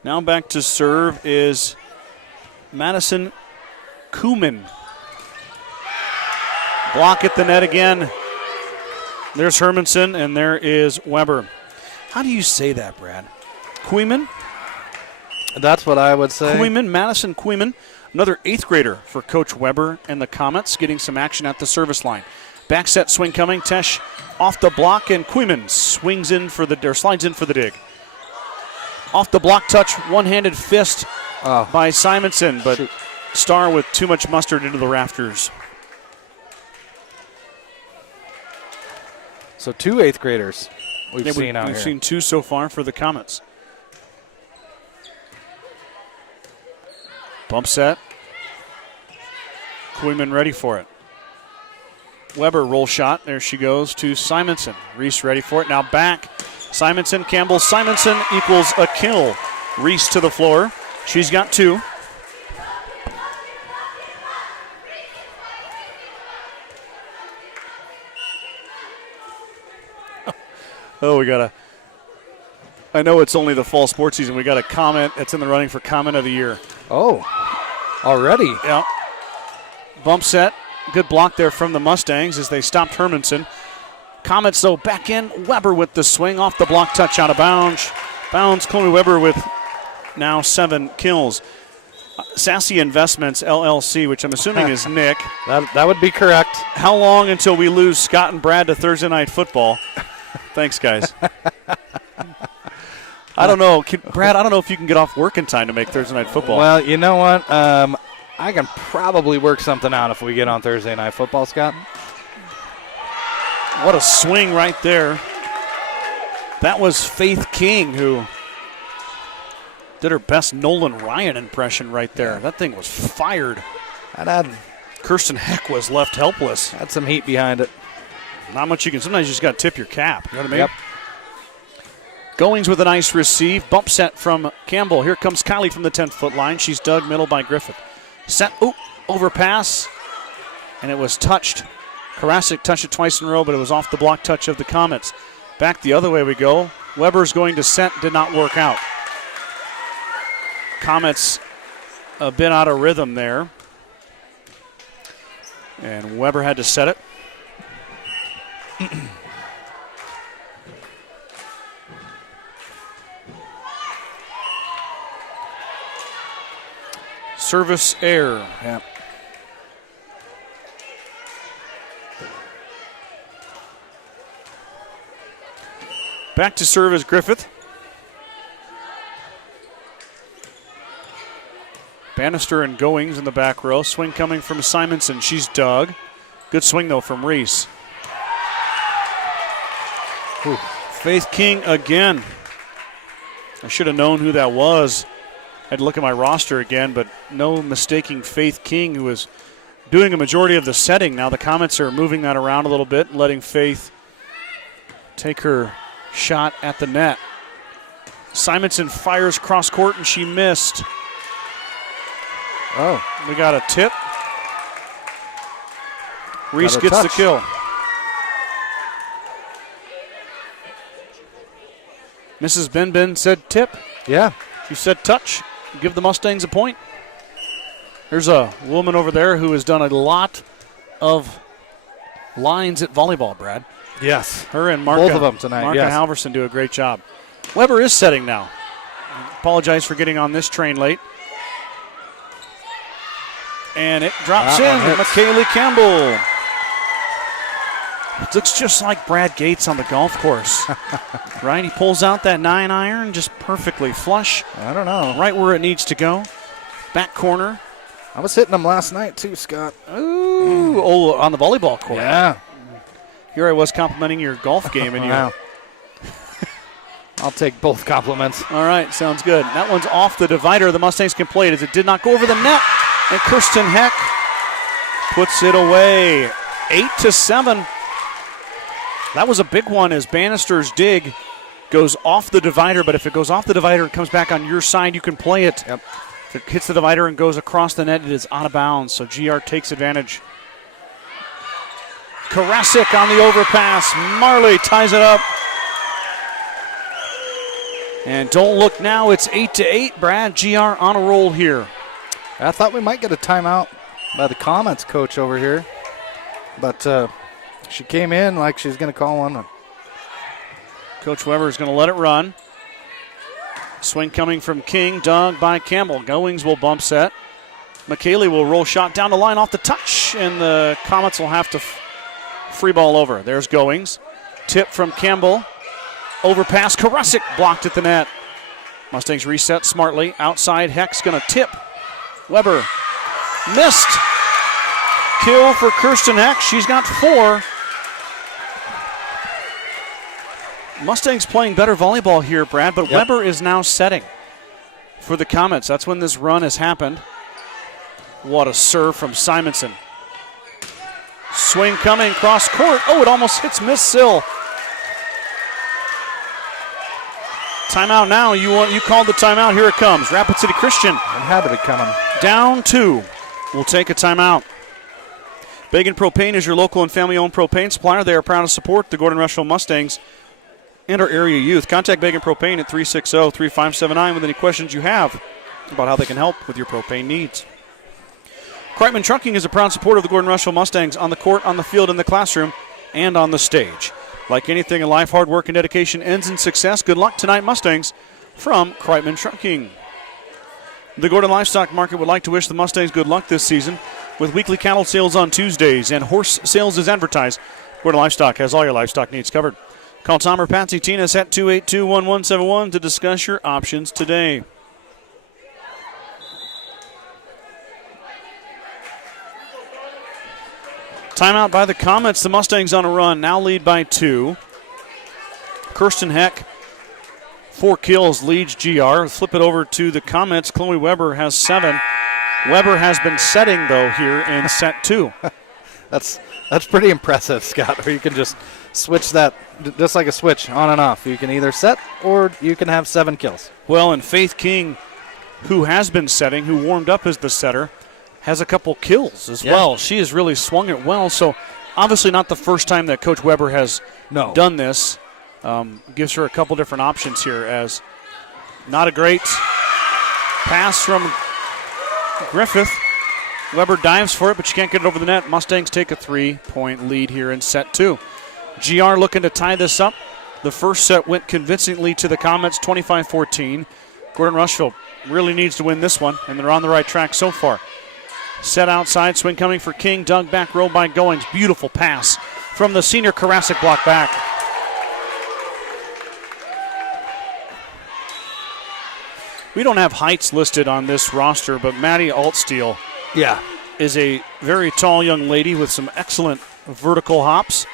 Now back to serve is Madison Kuhlman. Block at the net again. There's Hermanson, and there is Weber. How do you say that, Brad? Kuhlman? That's what I would say. Kuhlman, Madison Kuhlman. Another 8th grader for Coach Weber and the Comets, getting some action at the service line. Back set swing coming. Tesh off the block, and Kuhlman slides in for the dig. Off the block touch, one-handed fist by Simonson, but Starr with too much mustard into the rafters. So 2 8th graders we've seen out here. We've seen 2 so far for the Comets. Bump set. Kuhlman ready for it. Weber roll shot. There she goes to Simonson. Reese ready for it. Now back. Simonson, Campbell, Simonson equals a kill. Reese to the floor. She's got 2. Oh, I know it's only the fall sports season. We got a comment that's in the running for comment of the year. Oh, already? Yeah. Bump set. Good block there from the Mustangs as they stopped Hermanson. Comets, though, back in. Weber with the swing off the block touch out of bounds. Chloe Weber with now 7 kills. Sassy Investments, LLC, which I'm assuming is Nick. That would be correct. How long until we lose Scott and Brad to Thursday Night Football? Thanks, guys. I don't know. Brad, I don't know if you can get off work in time to make Thursday Night Football. Well, you know what? I can probably work something out if we get on Thursday Night Football, Scott. What a swing right there. That was Faith King who did her best Nolan Ryan impression right there. That thing was fired. Kirsten Heck was left helpless. Had some heat behind it. Not much you can. Sometimes you just got to tip your cap. You know what I mean? Yep. Goings with a nice receive. Bump set from Campbell. Here comes Kylie from the 10-foot line. She's dug middle by Griffith. Set. Overpass. And it was touched. Karasik touched it twice in a row, but it was off the block touch of the Comets. Back the other way we go. Weber's going to set. Did not work out. Comets a bit out of rhythm there. And Weber had to set it. Service error. Yeah. Back to serve is Griffith. Bannister and Goings in the back row. Swing coming from Simonson. She's dug. Good swing, though, from Reese. Ooh. Faith King again. I should have known who that was. I had to look at my roster again, but no mistaking Faith King, who was doing a majority of the setting. Now the Comets are moving that around a little bit, letting Faith take her shot at the net. Simonson fires cross court, and she missed. Oh, we got a tip. Reese gets the kill. Mrs. Ben said tip. Yeah. She said touch. Give the Mustangs a point. There's a woman over there who has done a lot of lines at volleyball, Brad. Yes. Her and Marka, both of them tonight. Marka yes. Halverson do a great job. Weber is setting now. Apologize for getting on this train late. And it drops in. McKaylee Campbell. It looks just like Brad Gates on the golf course. Right? He pulls out that 9-iron just perfectly flush. I don't know. Right where it needs to go. Back corner. I was hitting them last night too, Scott. Ooh. Oh, on the volleyball court. Yeah. Here I was complimenting your golf game. And Wow. I'll take both compliments. All right, sounds good. That one's off the divider. The Mustangs can play it as it did not go over the net. And Kirsten Heck puts it away. 8-7. That was a big one as Bannister's dig goes off the divider, but if it goes off the divider and comes back on your side, you can play it. Yep. If it hits the divider and goes across the net, it is out of bounds, so GR takes advantage. Karasik on the overpass. Marley ties it up. And don't look now, it's 8-8. Brad, GR on a roll here. I thought we might get a timeout by the comments coach over here, but she came in like she's going to call one. Coach Weber is going to let it run. Swing coming from King, dug by Campbell. Goings will bump set. McKaylee will roll shot down the line off the touch, and the Comets will have to free ball over. There's Goings. Tip from Campbell. Overpass. Karasik blocked at the net. Mustangs reset smartly. Outside, Heck's going to tip. Weber missed. Kill for Kirsten Heck. She's got 4. Mustangs playing better volleyball here, Brad, but Yep. Weber is now setting for the Comets. That's when this run has happened. What a serve from Simonson. Swing coming cross court. Oh, it almost hits Miss Sill. Timeout now. You called the timeout. Here it comes. Rapid City Christian. It had to be coming. Down 2. We'll take a timeout. Bagan Propane is your local and family-owned propane supplier. They are proud to support the Gordon-Rushville Mustangs and our area youth. Contact Bagan Propane at 360-3579 with any questions you have about how they can help with your propane needs. Kreitman Trucking is a proud supporter of the Gordon-Rushville Mustangs on the court, on the field, in the classroom, and on the stage. Like anything in life, hard work and dedication ends in success. Good luck tonight, Mustangs, from Kreitman Trucking. The Gordon Livestock Market would like to wish the Mustangs good luck this season with weekly cattle sales on Tuesdays and horse sales as advertised. Gordon Livestock has all your livestock needs covered. Call Tom or Patsy Tinas at 282-1171 to discuss your options today. Timeout by the Comets. The Mustangs on a run, now lead by 2. Kirsten Heck, 4 kills, leads GR. Flip it over to the Comets. Chloe Weber has 7. Weber has been setting, though, here in set 2. That's pretty impressive, Scott, where you can just switch that, just like a switch, on and off. You can either set or you can have 7 kills. Well, and Faith King, who has been setting, who warmed up as the setter, has a couple kills as well. She has really swung it well, so obviously not the first time that Coach Weber has done this. Gives her a couple different options here, as not a great pass from Griffith. Weber dives for it, but she can't get it over the net. Mustangs take a 3-point lead here in set 2. GR looking to tie this up. The first set went convincingly to the Comets, 25-14. Gordon-Rushville really needs to win this one, and they're on the right track so far. Set outside, swing coming for King, dug back row by Goings. Beautiful pass from the senior. Karasik block back. We don't have heights listed on this roster, but Maddie Altsteele is a very tall young lady with some excellent vertical hops.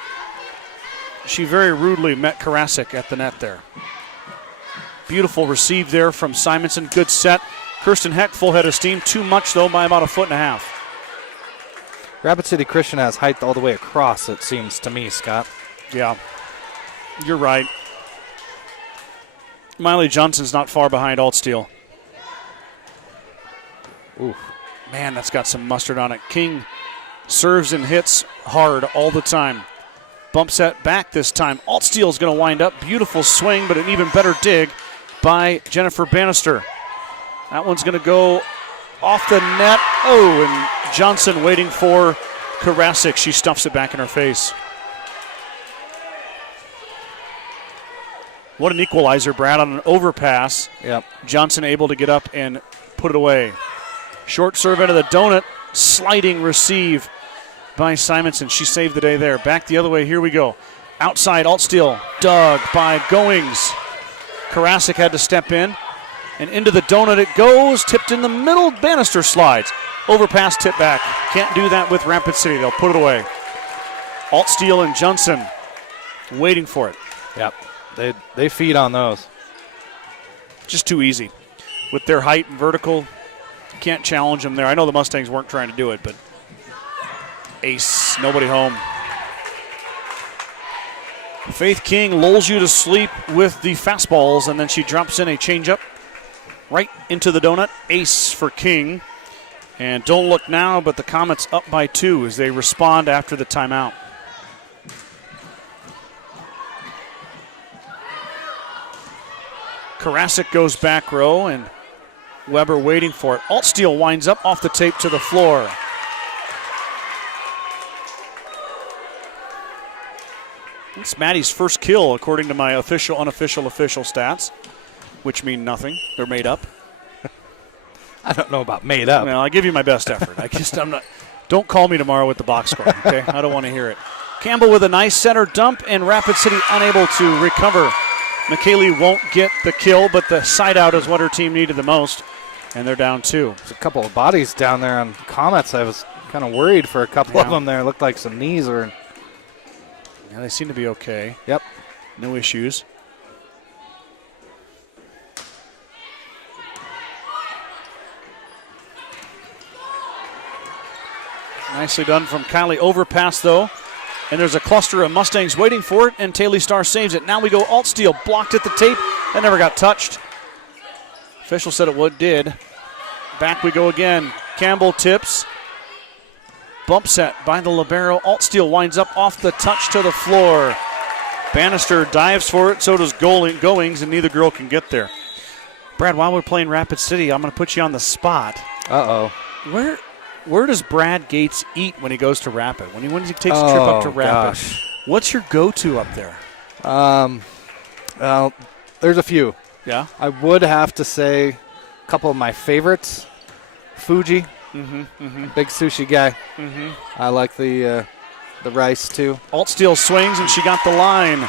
She very rudely met Karasik at the net there. Beautiful receive there from Simonson. Good set. Kirsten Heck, full head of steam. Too much, though, by about 1.5 feet. Rapid City Christian has height all the way across, it seems to me, Scott. Yeah, you're right. Miley Johnson's not far behind Altsteele. Ooh. Man, that's got some mustard on it. King serves and hits hard all the time. Bump set back this time. Altsteele's going to wind up. Beautiful swing, but an even better dig by Jennifer Bannister. That one's going to go off the net. Oh, and Johnson waiting for Karasik. She stuffs it back in her face. What an equalizer, Brad, on an overpass. Yep. Johnson able to get up and put it away. Short serve into the donut. Sliding receive by Simonson. She saved the day there. Back the other way. Here we go. Outside, alt steal. Dug by Goings. Karasik had to step in. And into the donut it goes. Tipped in the middle. Bannister slides. Overpass, tip back. Can't do that with Rapid City. They'll put it away. Alt steal and Johnson waiting for it. Yep. They feed on those. Just too easy. With their height and vertical, can't challenge them there. I know the Mustangs weren't trying to do it, but ace, nobody home. Faith King lulls you to sleep with the fastballs, and then she drops in a changeup right into the donut. Ace for King. And don't look now, but the Comets up by 2 as they respond after the timeout. Karasik goes back row, and Weber waiting for it. Alt steal winds up off the tape to the floor. It's Maddie's first kill, according to my official, unofficial stats, which mean nothing. They're made up. I don't know about made up. Well, I give you my best effort. I'm not. Don't call me tomorrow with the box score, okay? I don't want to hear it. Campbell with a nice center dump, and Rapid City unable to recover. McKaylee won't get the kill, but the side out is what her team needed the most, and they're down 2. There's a couple of bodies down there on Comets. I was kind of worried for a couple of them there. It looked like some knees were. Yeah, they seem to be okay. Yep. No issues. Nicely done from Kylie. Overpass, though. And there's a cluster of Mustangs waiting for it, and Taylor Starr saves it. Now we go alt steal. Blocked at the tape. That never got touched. Official said it did. Back we go again. Campbell tips. Bump set by the libero. Alt steal winds up off the touch to the floor. Bannister dives for it, so does Goings, and neither girl can get there. Brad, while we're playing Rapid City, I'm going to put you on the spot. Uh-oh. Where does Brad Gates eat when he goes to Rapid? When he takes a trip up to Rapid? Gosh. What's your go-to up there? Well, there's a few. Yeah? I would have to say a couple of my favorites. Fuji. Big sushi guy. I like the rice, too. Alt steal swings, and she got the line.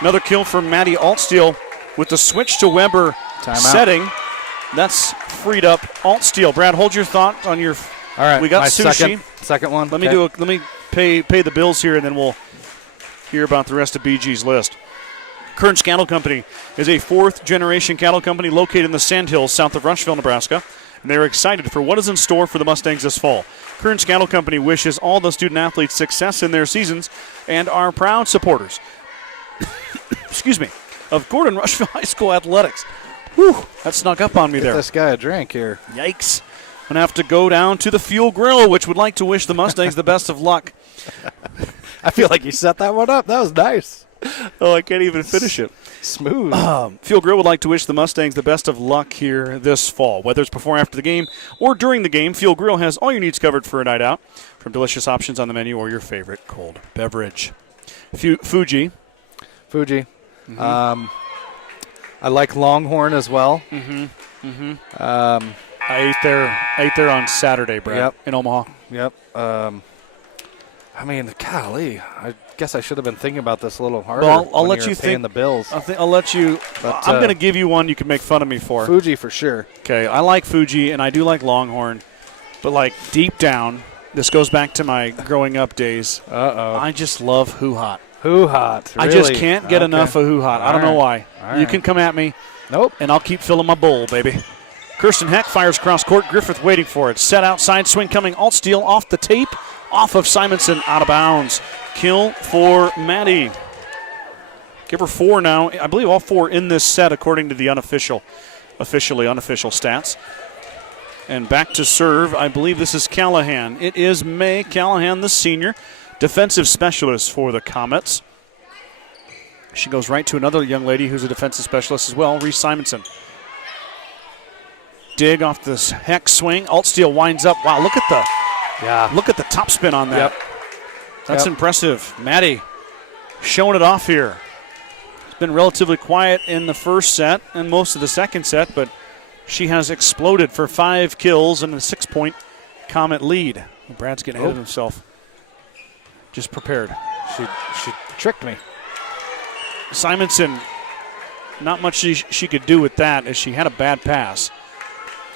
Another kill from Maddie Alt steal with the switch to Weber. Timeout. Setting. That's freed up. Alt steal. Brad, hold your thought on your. All right, we got my sushi. Second one. Let me pay the bills here, and then we'll hear about the rest of BG's list. Kearns Cattle Company is a 4th-generation cattle company located in the Sandhills, south of Rushville, Nebraska. And they're excited for what is in store for the Mustangs this fall. Kearns Cattle Company wishes all the student-athletes success in their seasons and are proud supporters excuse me, of Gordon-Rushville High School athletics. Whew, that snuck up on me there. Get this guy a drink here. Yikes. I'm going to have to go down to the Fuel Grill, which would like to wish the Mustangs the best of luck. I feel like you set that one up. That was nice. Oh, I can't even finish it. Smooth. Fuel Grill would like to wish the Mustangs the best of luck here this fall. Whether it's before or after the game or during the game, Fuel Grill has all your needs covered for a night out, from delicious options on the menu or your favorite cold beverage. Fuji. I like Longhorn as well. I ate there on Saturday, Brad, in Omaha. Yep. I mean, golly, I guess I should have been thinking about this a little harder. Well, I'll when let you were you paying think. the bills. I'll let you. But, I'm going to give you one you can make fun of me for. Fuji for sure. Okay, I like Fuji, and I do like Longhorn. But, like, deep down, this goes back to my growing up days. I just love Who Hot. Who Hot. Really? I just can't get enough of Who Hot. I don't know why. You can come at me. Nope. And I'll keep filling my bowl, baby. Kirsten Heck fires cross court. Griffith waiting for it. Set outside, swing coming. Alt steal off the tape. Off of Simonson, out of bounds. Kill for Maddie. Give her 4 now. I believe all 4 in this set, according to the unofficial stats. And back to serve. I believe this is Callahan. It is May Callahan, the senior, defensive specialist for the Comets. She goes right to another young lady who's a defensive specialist as well, Reese Simonson. Dig off this Heck swing. Alt steal winds up. Wow, look at the top spin on that. Yep. That's impressive. Maddie showing it off here. It's been relatively quiet in the first set and most of the second set, but she has exploded for 5 kills and a 6-point Comet lead. Brad's getting ahead of himself. just prepared. She tricked me. Simonson, not much she could do with that as she had a bad pass.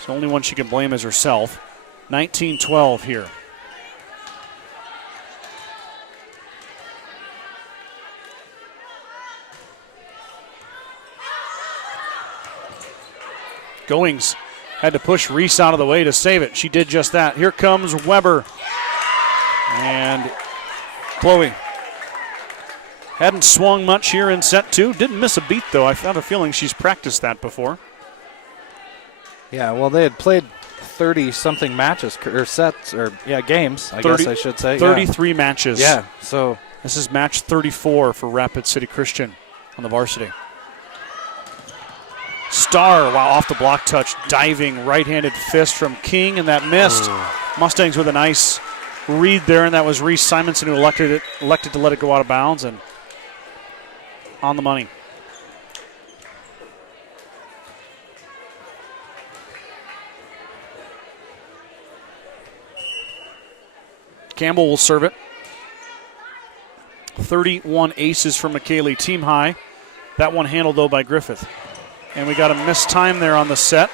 So the only one she can blame is herself. 19-12 here. Goings had to push Reese out of the way to save it. She did just that. Here comes Weber. And Chloe hadn't swung much here in set 2. Didn't miss a beat, though. I have a feeling she's practiced that before. Yeah, well, they had played 30-something matches, or sets, or, games, I guess I should say. 33 matches. Yeah, so. This is match 34 for Rapid City Christian on the varsity. Starr, wow, off the block touch, diving right-handed fist from King, and that missed. Ooh. Mustangs with a nice read there, and that was Reese Simonson who elected to let it go out of bounds, and on the money. Campbell will serve it. 31 aces for McKaylee, team high. That one handled, though, by Griffith. And we got a missed time there on the set.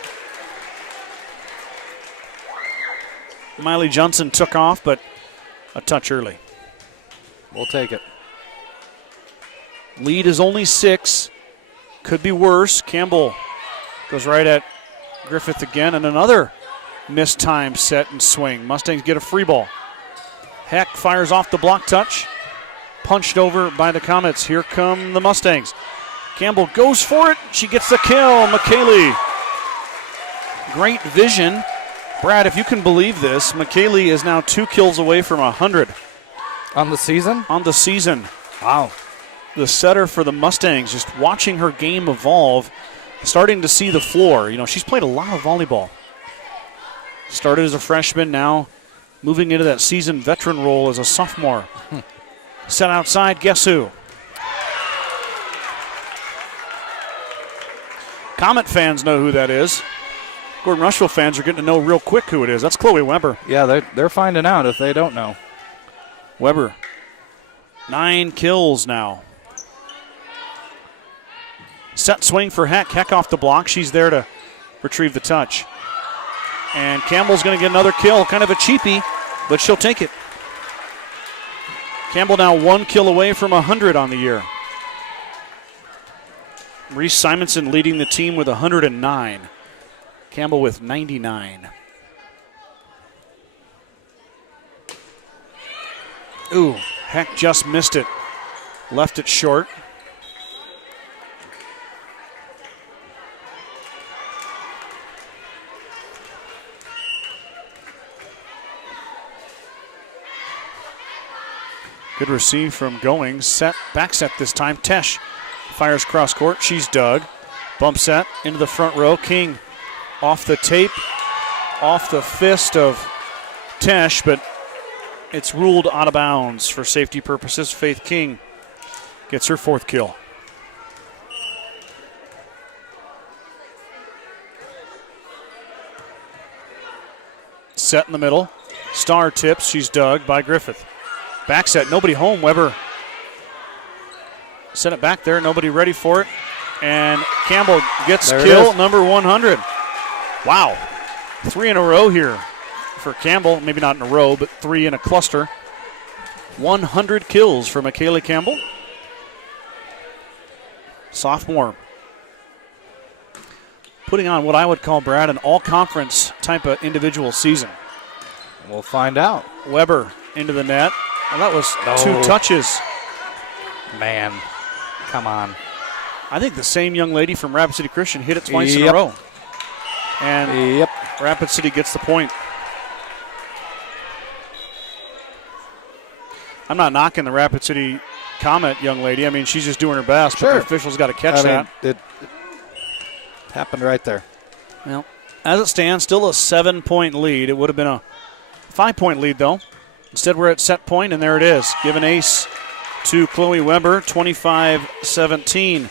Miley Johnson took off, but a touch early. We'll take it. Lead is only 6. Could be worse. Campbell goes right at Griffith again, and another missed time set and swing. Mustangs get a free ball. Heck fires off the block touch. Punched over by the Comets. Here come the Mustangs. Campbell goes for it. She gets the kill. McKaylee. Great vision. Brad, if you can believe this, McKaylee is now 2 kills away from 100. On the season? On the season. Wow. The setter for the Mustangs, just watching her game evolve, starting to see the floor. You know, she's played a lot of volleyball. Started as a freshman, now moving into that seasoned veteran role as a sophomore. Set outside, guess who? Comet fans know who that is. Gordon-Rushville fans are getting to know real quick who it is. That's Chloe Weber. Yeah, they're finding out if they don't know. Weber, 9 kills now. Set swing for Heck. Heck off the block. She's there to retrieve the touch. And Campbell's going to get another kill. Kind of a cheapie, but she'll take it. Campbell now 1 kill away from 100 on the year. Reese Simonson leading the team with 109. Campbell with 99. Ooh, Heck just missed it. Left it short. Good receive from Goings. Set, back set this time. Tesh fires cross court. She's dug. Bump set into the front row. King off the tape, off the fist of Tesh, but it's ruled out of bounds for safety purposes. Faith King gets her 4th kill. Set in the middle. Starr tips. She's dug by Griffith. Back set, nobody home. Weber sent it back there, nobody ready for it. And Campbell gets kill number 100. Wow. 3 in a row here for Campbell. Maybe not in a row, but 3 in a cluster. 100 kills for McKaylee Campbell. Sophomore. Putting on what I would call, Brad, an all-conference type of individual season. We'll find out. Weber into the net. Well, that was 2 touches. Man, come on. I think the same young lady from Rapid City Christian hit it twice in a row. And Rapid City gets the point. I'm not knocking the Rapid City Comet young lady. I mean, she's just doing her best, but the officials got to catch that. It happened right there. Well, as it stands, still a 7-point lead. It would have been a 5-point lead, though. Instead, we're at set point, and there it is. Give an ace to Chloe Weber, 25-17.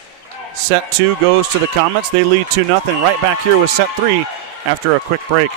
Set 2 goes to the Comets. They lead 2-0. Right back here with set 3 after a quick break.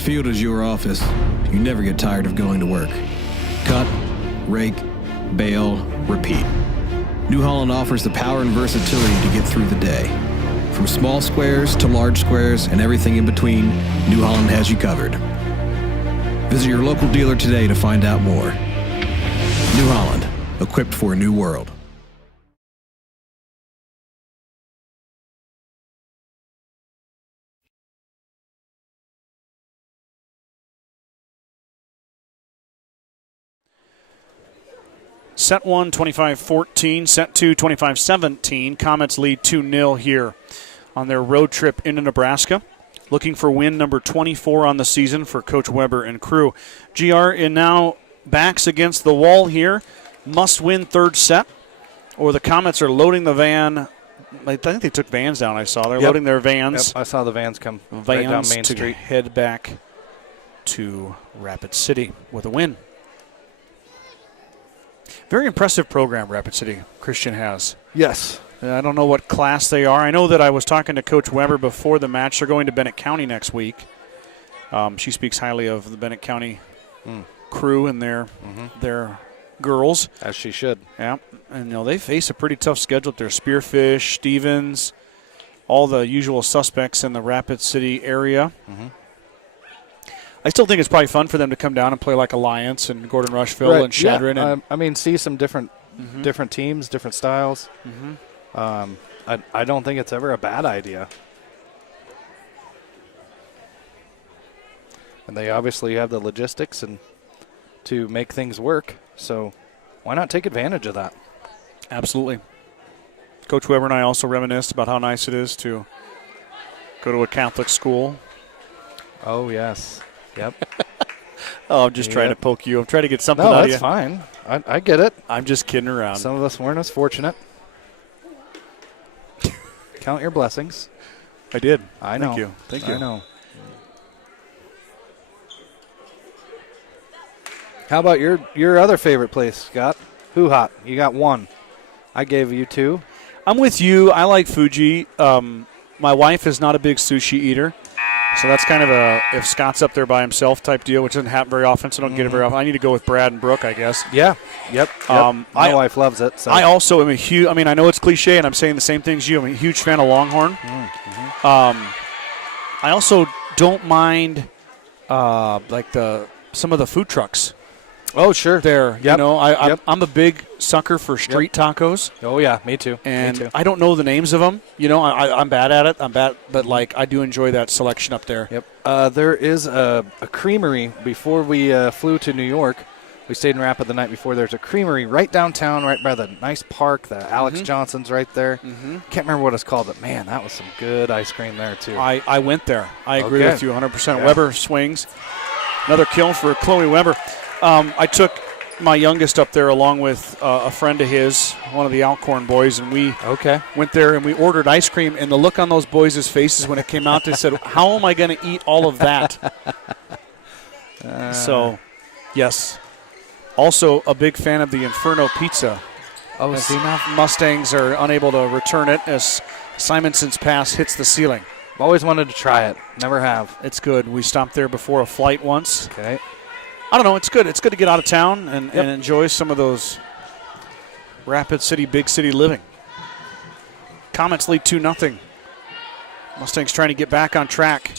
field is your office, you never get tired of going to work. Cut, rake, bale, repeat. New Holland offers the power and versatility to get through the day. From small squares to large squares and everything in between, New Holland has you covered. Visit your local dealer today to find out more. New Holland, equipped for a new world. Set 1, 25-14. Set 2, 25-17. Comets lead 2-0 here on their road trip into Nebraska. Looking for win number 24 on the season for Coach Weber and crew. GR in now backs against the wall here. Must win third set, or the Comets are loading the van. I think they took vans down, I saw. They're loading their vans. Yep, I saw the vans come right down Main to Street. Head back to Rapid City with a win. Very impressive program Rapid City Christian has. Yes. I don't know what class they are. I know that I was talking to Coach Weber before the match. They're going to Bennett County next week. She speaks highly of the Bennett County crew and their girls. As she should. Yeah, and they face a pretty tough schedule up there. Spearfish, Stevens, all the usual suspects in the Rapid City area. I still think it's probably fun for them to come down and play like Alliance and Gordon-Rushville and Shadron. Yeah. And I mean, see some different teams, different styles. I don't think it's ever a bad idea. And they obviously have the logistics and to make things work. So why not take advantage of that? Absolutely. Coach Weber and I also reminisced about how nice it is to go to a Catholic school. Oh, yes. Yep. Oh, I'm just trying to poke you. I'm trying to get something out of you. No, that's fine. I get it. I'm just kidding around. Some of us weren't as fortunate. Count your blessings. I did. I know. Thank you. Thank you. I know. How about your other favorite place, Scott? Who Hot? You got one. I gave you two. I'm with you. I like Fuji. My wife is not a big sushi eater. So that's kind of a if Scott's up there by himself type deal, which doesn't happen very often, so I don't get it very often. I need to go with Brad and Brooke, I guess. Yeah. Yep. My wife loves it. So. I also am a huge, I know it's cliche, and I'm saying the same thing as you. I'm a huge fan of Longhorn. I also don't mind some of the food trucks. Oh, sure. There, I'm a big sucker for street tacos. Oh, yeah, me too. And me too. I don't know the names of them. I'm bad at it. But I do enjoy that selection up there. Yep. There is a creamery before we flew to New York. We stayed in Rapid the night before. There's a creamery right downtown, right by the nice park. The Alex Johnson's right there. Can't remember what it's called, but man, that was some good ice cream there too. I went there. I agree with you 100%. Yeah. Weber swings. Another kill for Chloe Weber. I took my youngest up there along with a friend of his, one of the Alcorn boys, and we went there and we ordered ice cream. And the look on those boys' faces when it came out, they said, "How am I going to eat all of that?" So, yes. Also, a big fan of the Inferno Pizza. Oh, see now? Mustangs are unable to return it as Simonson's pass hits the ceiling. Always wanted to try it. Never have. It's good. We stopped there before a flight once. Okay. I don't know. It's good. It's good to get out of town and enjoy some of those Rapid City, big city living. Comets lead 2-0. Mustangs trying to get back on track.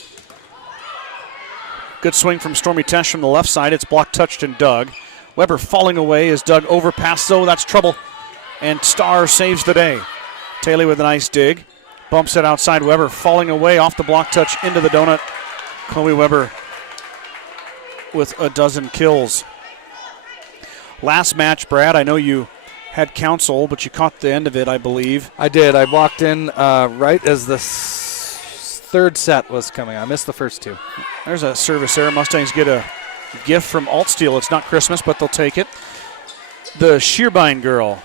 Good swing from Stormy Tesh from the left side. It's blocked, touched, and dug. Weber falling away as Doug overpassed, though. That's trouble. And Starr saves the day. Taylor with a nice dig. Bumps it outside. Weber falling away off the block touch into the donut. Chloe Weber with a dozen kills. Last match, Brad, I know you had counsel, but you caught the end of it, I believe. I did. I walked in right as the third set was coming. I missed the first two. There's a service there. Mustangs get a gift from Altsteel. It's not Christmas, but they'll take it. The Shearburn girl,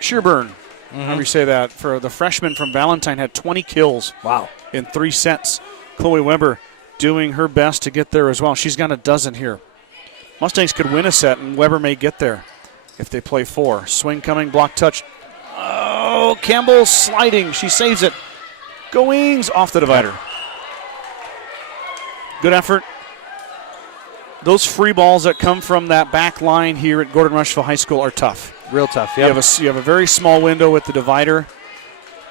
however you say that, for the freshman from Valentine, had 20 kills. Wow. In 3 sets. Chloe Weber doing her best to get there as well. She's got a dozen here. Mustangs could win a set, and Weber may get there if they play 4. Swing coming, block touch. Oh, Campbell sliding. She saves it. Goings off the divider. Good effort. those free balls that come from that back line here at Gordon-Rushville High School are tough. Real tough, yeah. You have a very small window with the divider.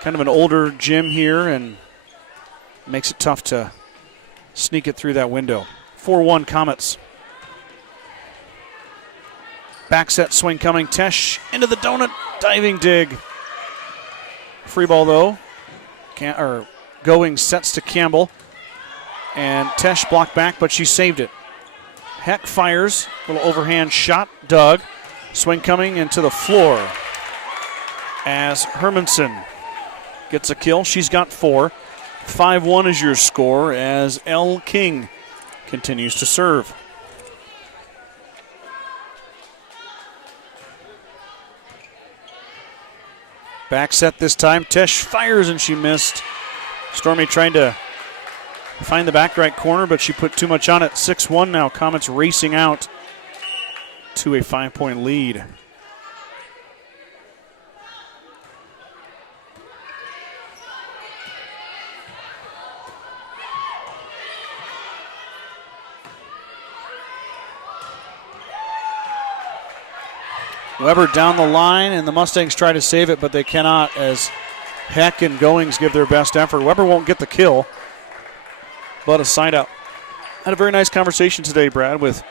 Kind of an older gym here, and makes it tough to sneak it through that window. 4-1 Comets. Back set swing coming. Tesh into the donut. Diving dig. Free ball, though. Going sets to Campbell. And Tesh blocked back, but she saved it. Heck fires. Little overhand shot. Doug. Swing coming into the floor. As Hermanson gets a kill. She's got 4. 5-1 is your score as L. King continues to serve. Back set this time. Tesh fires and she missed. Stormy trying to find the back right corner, but she put too much on it. 6-1 now. Comets racing out to a 5-point lead. Weber down the line, and the Mustangs try to save it, but they cannot as Heck and Goings give their best effort. Weber won't get the kill, but a side out. Had a very nice conversation today, Brad, with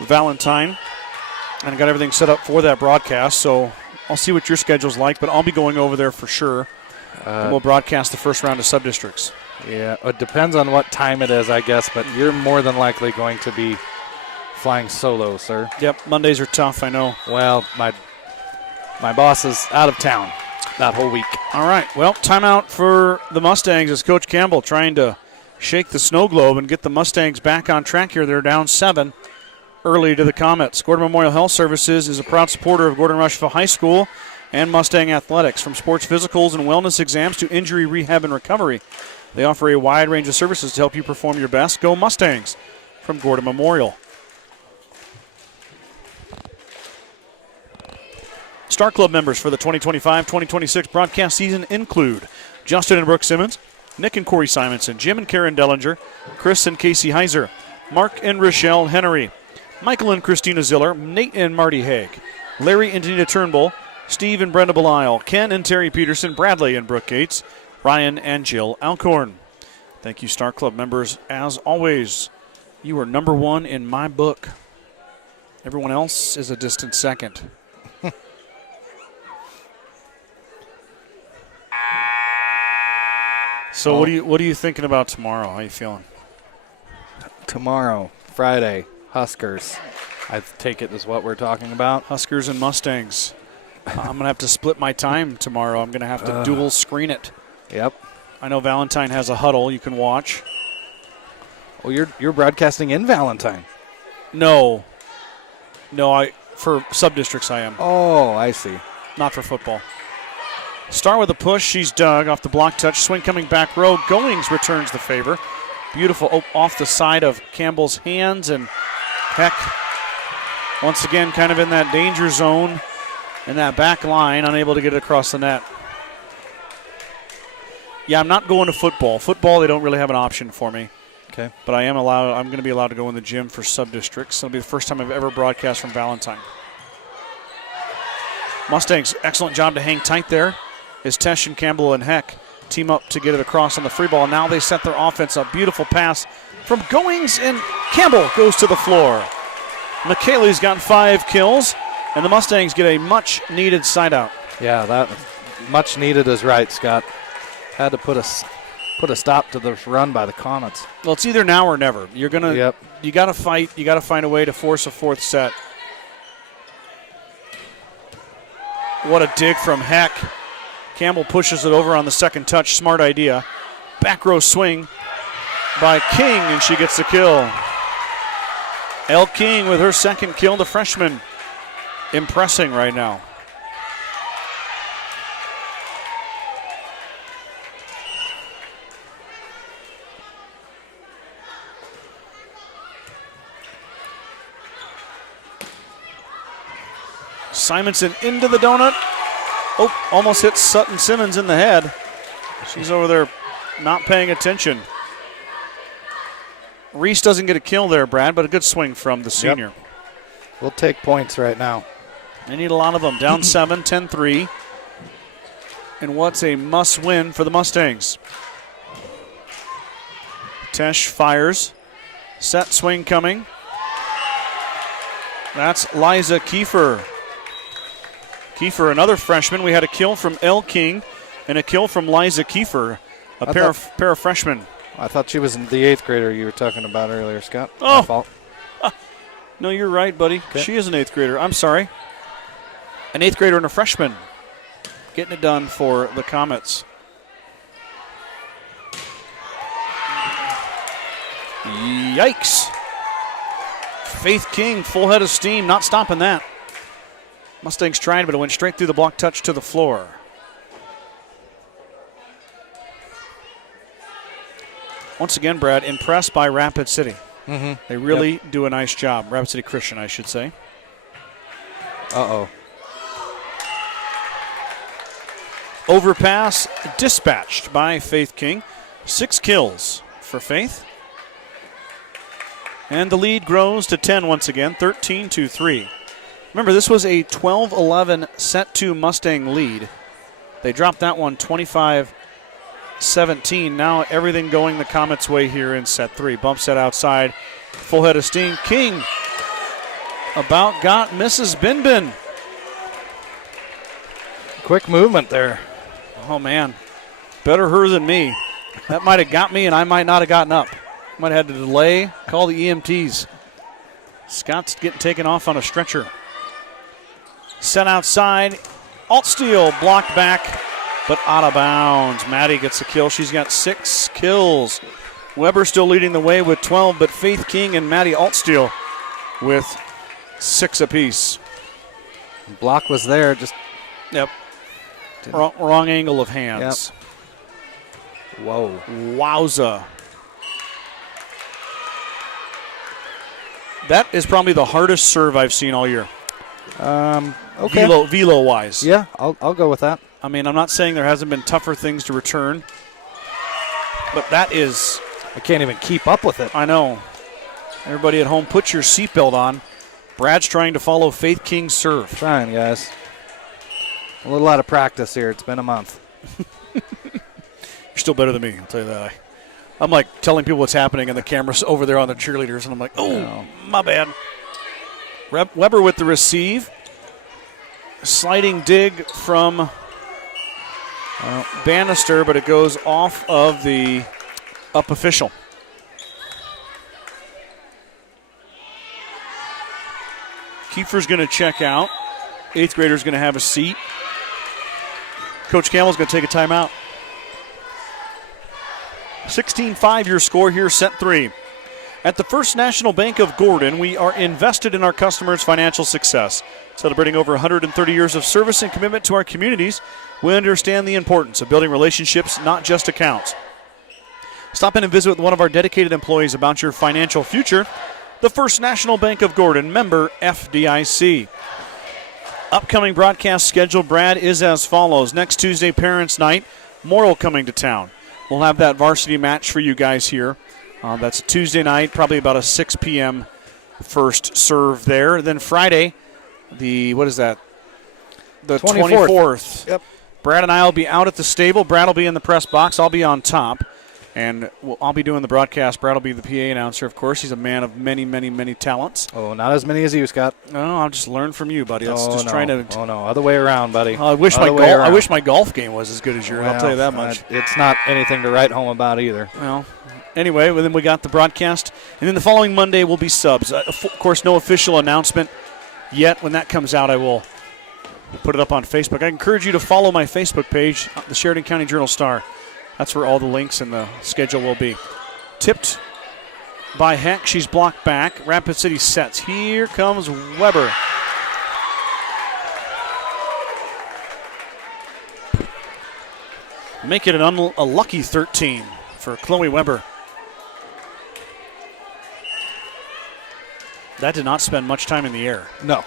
Valentine, and I got everything set up for that broadcast, so I'll see what your schedule's like, but I'll be going over there for sure, and we'll broadcast the first round of sub-districts. Yeah, it depends on what time it is, I guess, but you're more than likely going to be flying solo, sir. Yep, Mondays are tough, I know. Well, my boss is out of town that whole week. All right, well, timeout for the Mustangs as Coach Campbell trying to shake the snow globe and get the Mustangs back on track here. They're down 7 early to the Comets. Gordon Memorial Health Services is a proud supporter of Gordon-Rushville High School and Mustang Athletics. From sports physicals and wellness exams to injury rehab and recovery, they offer a wide range of services to help you perform your best. Go Mustangs from Gordon Memorial. Star Club members for the 2025-2026 broadcast season include Justin and Brooke Simmons, Nick and Corey Simonson, Jim and Karen Dellinger, Chris and Casey Heiser, Mark and Rochelle Henry, Michael and Christina Ziller, Nate and Marty Haig, Larry and Danita Turnbull, Steve and Brenda Belisle, Ken and Terry Peterson, Bradley and Brooke Gates, Ryan and Jill Alcorn. Thank you, Star Club members. As always, you are number 1 in my book. Everyone else is a distant second. So what are you thinking about tomorrow? How are you feeling? Tomorrow, Friday, Huskers. I take it is what we're talking about. Huskers and Mustangs. I'm going to have to split my time tomorrow. I'm going to have to dual screen it. Yep. I know Valentine has a huddle you can watch. Oh, you're broadcasting in Valentine. No, for sub-districts I am. Oh, I see. Not for football. Star with a push. She's dug off the block touch. Swing coming back row. Goings returns the favor. Beautiful off the side of Campbell's hands. And Heck, once again, kind of in that danger zone in that back line, unable to get it across the net. Yeah, I'm not going to football. Football, they don't really have an option for me. Okay. But I'm going to be allowed to go in the gym for sub-districts. It'll be the first time I've ever broadcast from Valentine. Mustangs, excellent job to hang tight there. Is Tesh and Campbell and Heck team up to get it across on the free ball. Now they set their offense up. Beautiful pass from Goings, and Campbell goes to the floor. McKaylee's got 5 kills, and the Mustangs get a much-needed side out. Yeah, that much needed is right, Scott. Had to put a stop to the run by the Comets. Well, it's either now or never. You're gonna, Yep. You got to fight. You got to find a way to force a 4th set. What a dig from Heck. Campbell pushes it over on the second touch. Smart idea. Back row swing by King, and she gets the kill. Elle King with her second kill. The freshman impressing right now. Simonson into the donut. Oh, almost hit Sutton Simmons in the head. She's over there not paying attention. Reese doesn't get a kill there, Brad, but a good swing from the senior. Yep. We'll take points right now. They need a lot of them. Down 7, 10-3. And what's a must-win for the Mustangs? Tesh fires. Set swing coming. That's Liza Kiefer. Kiefer, another freshman. We had a kill from Elle King and a kill from Liza Kiefer, a pair of freshmen. I thought she was the 8th grader you were talking about earlier, Scott. Oh. My fault. No, you're right, buddy. Okay. She is an 8th grader. I'm sorry. An 8th grader and a freshman. Getting it done for the Comets. Yikes. Faith King, full head of steam, not stopping that. Mustangs tried, but it went straight through the block touch to the floor. Once again, Brad, impressed by Rapid City. Mm-hmm. They really do a nice job. Rapid City Christian, I should say. Uh-oh. Overpass dispatched by Faith King. 6 kills for Faith. And the lead grows to 10 once again, 13-3. Remember, this was a 12-11 set 2 Mustang lead. They dropped that one 25-17. Now everything going the Comets' way here in set 3. Bump set outside. Full head of steam. King about got Mrs. Bin. Quick movement there. Oh, man. Better her than me. That might have got me, and I might not have gotten up. Might have had to delay, call the EMTs. Scott's getting taken off on a stretcher. Set outside. Alt steal blocked back, but out of bounds. Maddie gets a kill. She's got 6 kills. Weber still leading the way with 12, but Faith King and Maddie Altsteele with 6 apiece. Block was there, just Yep. Wrong angle of hands. Yep. Whoa. Wowza. That is probably the hardest serve I've seen all year. Okay. Velo-wise. Yeah, I'll go with that. I mean, I'm not saying there hasn't been tougher things to return, but that is... I can't even keep up with it. I know. Everybody at home, put your seatbelt on. Brad's trying to follow Faith King's serve. Trying, guys. A little out of practice here. It's been a month. You're still better than me, I'll tell you that. I'm like telling people what's happening, and the camera's over there on the cheerleaders, and I'm like, oh, my bad. Weber with the receive. Sliding dig from Bannister, but it goes off of the up official. Kiefer's going to check out. 8th grader's going to have a seat. Coach Campbell's going to take a timeout. 16-5 your score here, set 3. At the First National Bank of Gordon, we are invested in our customers' financial success. Celebrating over 130 years of service and commitment to our communities, we understand the importance of building relationships, not just accounts. Stop in and visit with one of our dedicated employees about your financial future. The First National Bank of Gordon, member FDIC. Upcoming broadcast schedule, Brad, is as follows. Next Tuesday, Parents' Night, Morrill coming to town. We'll have that varsity match for you guys here. That's Tuesday night, probably about a 6 p.m. first serve there. Then Friday, the 24th. Yep. Brad and I will be out at the stable. Brad will be in the press box. I'll be on top. And I'll be doing the broadcast. Brad will be the PA announcer, of course. He's a man of many, many, many talents. Oh, not as many as you, Scott. No, I'll just learn from you, buddy. Trying to. Oh, no. Other way around, buddy. I wish my golf game was as good as yours. Well, I'll tell you that much. It's not anything to write home about either. Well, anyway, then we got the broadcast. And then the following Monday will be subs. Of course, no official announcement yet. When that comes out, I will put it up on Facebook. I encourage you to follow my Facebook page, the Sheridan County Journal-Star. That's where all the links and the schedule will be. Tipped by Heck. She's blocked back. Rapid City sets. Here comes Weber. Make it a lucky 13 for Chloe Weber. That did not spend much time in the air. No.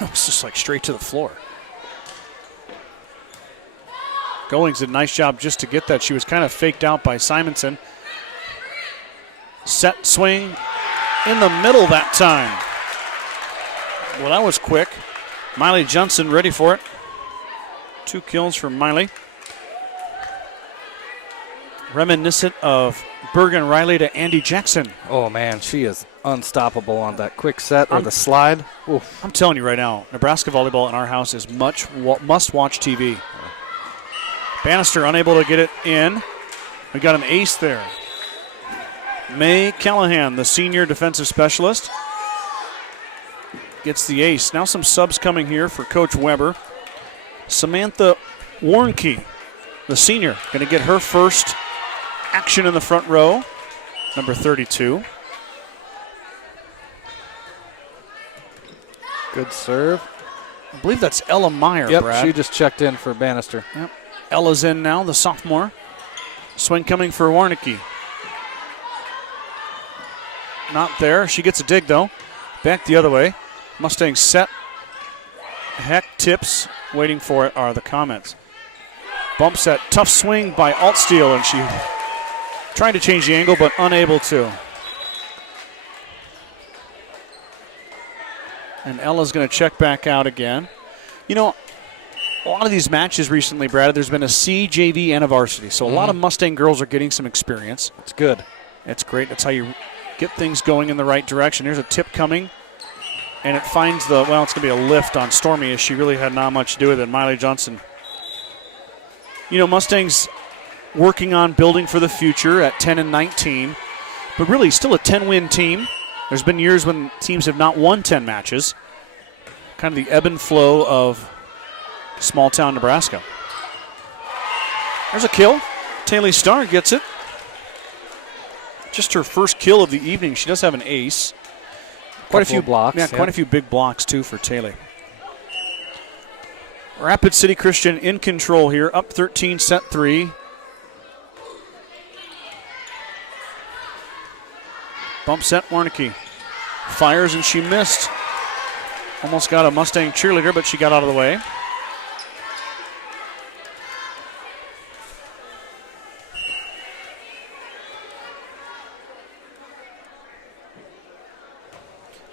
It was just like straight to the floor. Goings did a nice job just to get that. She was kind of faked out by Simonson. Set, swing, in the middle that time. Well, that was quick. Miley Johnson ready for it. 2 kills for Miley. Reminiscent of Bergen Riley to Andy Jackson. Oh, man, she is unstoppable on that quick set or the slide. Oof. I'm telling you right now, Nebraska volleyball in our house is must-watch TV. Bannister unable to get it in. We got an ace there. May Callahan, the senior defensive specialist, gets the ace. Now some subs coming here for Coach Weber. Samantha Warnke, the senior, going to get her first action in the front row, number 32. Good serve. I believe that's Ella Meyer, Yep, Brad. she just checked in for Bannister. Yep. Ella's in now, the sophomore. Swing coming for Warnke. Not there. She gets a dig, though. Back the other way. Mustangs set. Heck tips. Waiting for it are the comments. Bump set. Tough swing by Altsteel, and she trying to change the angle, but unable to. And Ella's going to check back out again. You know, a lot of these matches recently, Brad, there's been a C, JV, and a varsity. So a lot of Mustang girls are getting some experience. It's good. It's great. That's how you get things going in the right direction. Here's a tip coming. And it finds it's going to be a lift on Stormy, as she really had not much to do with it. Miley Johnson. You know, Mustangs working on building for the future at 10-19, but really still a 10-win team. There's been years when teams have not won 10 matches. Kind of the ebb and flow of small-town Nebraska. There's a kill. Taylor Starr gets it. Just her first kill of the evening. She does have an ace. Quite a few blocks. Yeah, quite a few big blocks, too, for Taylor. Rapid City Christian in control here, up 13, set 3. Bump set, Warnke. Fires, and she missed. Almost got a Mustang cheerleader, but she got out of the way.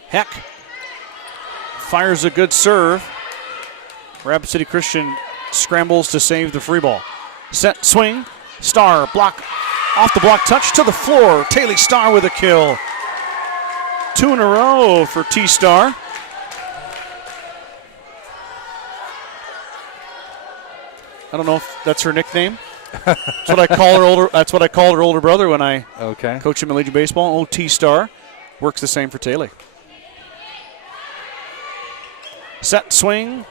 Heck fires a good serve. Rapid City Christian scrambles to save the free ball. Set, swing, Starr, block, off the block, touch to the floor. Taylor Starr with a kill. 2 in a row for T-Star. I don't know if that's her nickname. That's what I call her older. That's what I called her older brother when I coach him in Legion baseball. Oh, T-Star works the same for Taylor. Set, swing,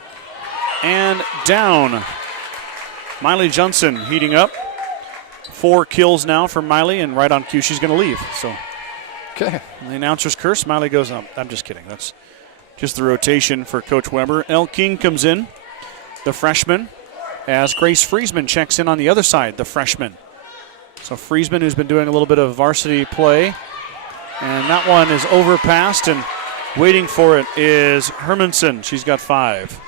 and down. Miley Johnson heating up. 4 kills now for Miley, and right on cue, she's going to leave. So, the announcer's curse. Miley goes, I'm just kidding. That's just the rotation for Coach Weber. Elle King comes in, the freshman, as Grace Friesman checks in on the other side, the freshman. So Friesman, who's been doing a little bit of varsity play, and that one is overpassed, and waiting for it is Hermanson. She's got 5.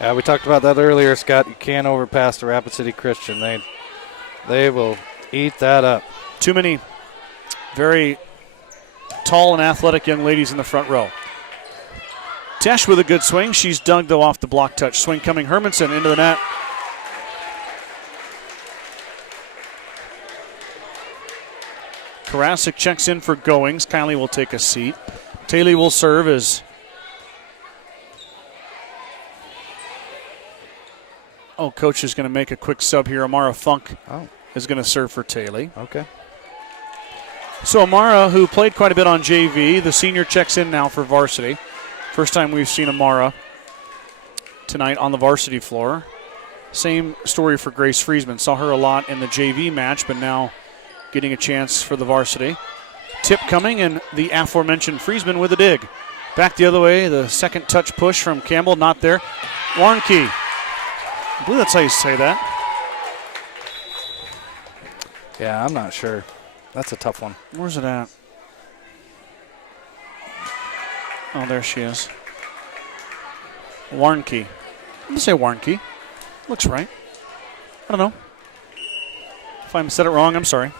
Yeah, we talked about that earlier, Scott. You can't overpass the Rapid City Christian. They will eat that up. Too many very tall and athletic young ladies in the front row. Tesh with a good swing. She's dug, though, off the block touch. Swing coming, Hermanson into the net. Karasik checks in for Goings. Kylie will take a seat. Taylor will serve as coach is going to make a quick sub here. Amara Funk is going to serve for Taylor. Okay. So Amara, who played quite a bit on JV, the senior checks in now for varsity. First time we've seen Amara tonight on the varsity floor. Same story for Grace Friesman. Saw her a lot in the JV match, but now getting a chance for the varsity. Tip coming, and the aforementioned Friesman with a dig. Back the other way, the second touch push from Campbell, not there. Warnke. I believe that's how you say that. Yeah, I'm not sure. That's a tough one. Where's it at? Oh, there she is. Warnke. I'm going to say Warnke. Looks right. I don't know. If I said it wrong, I'm sorry.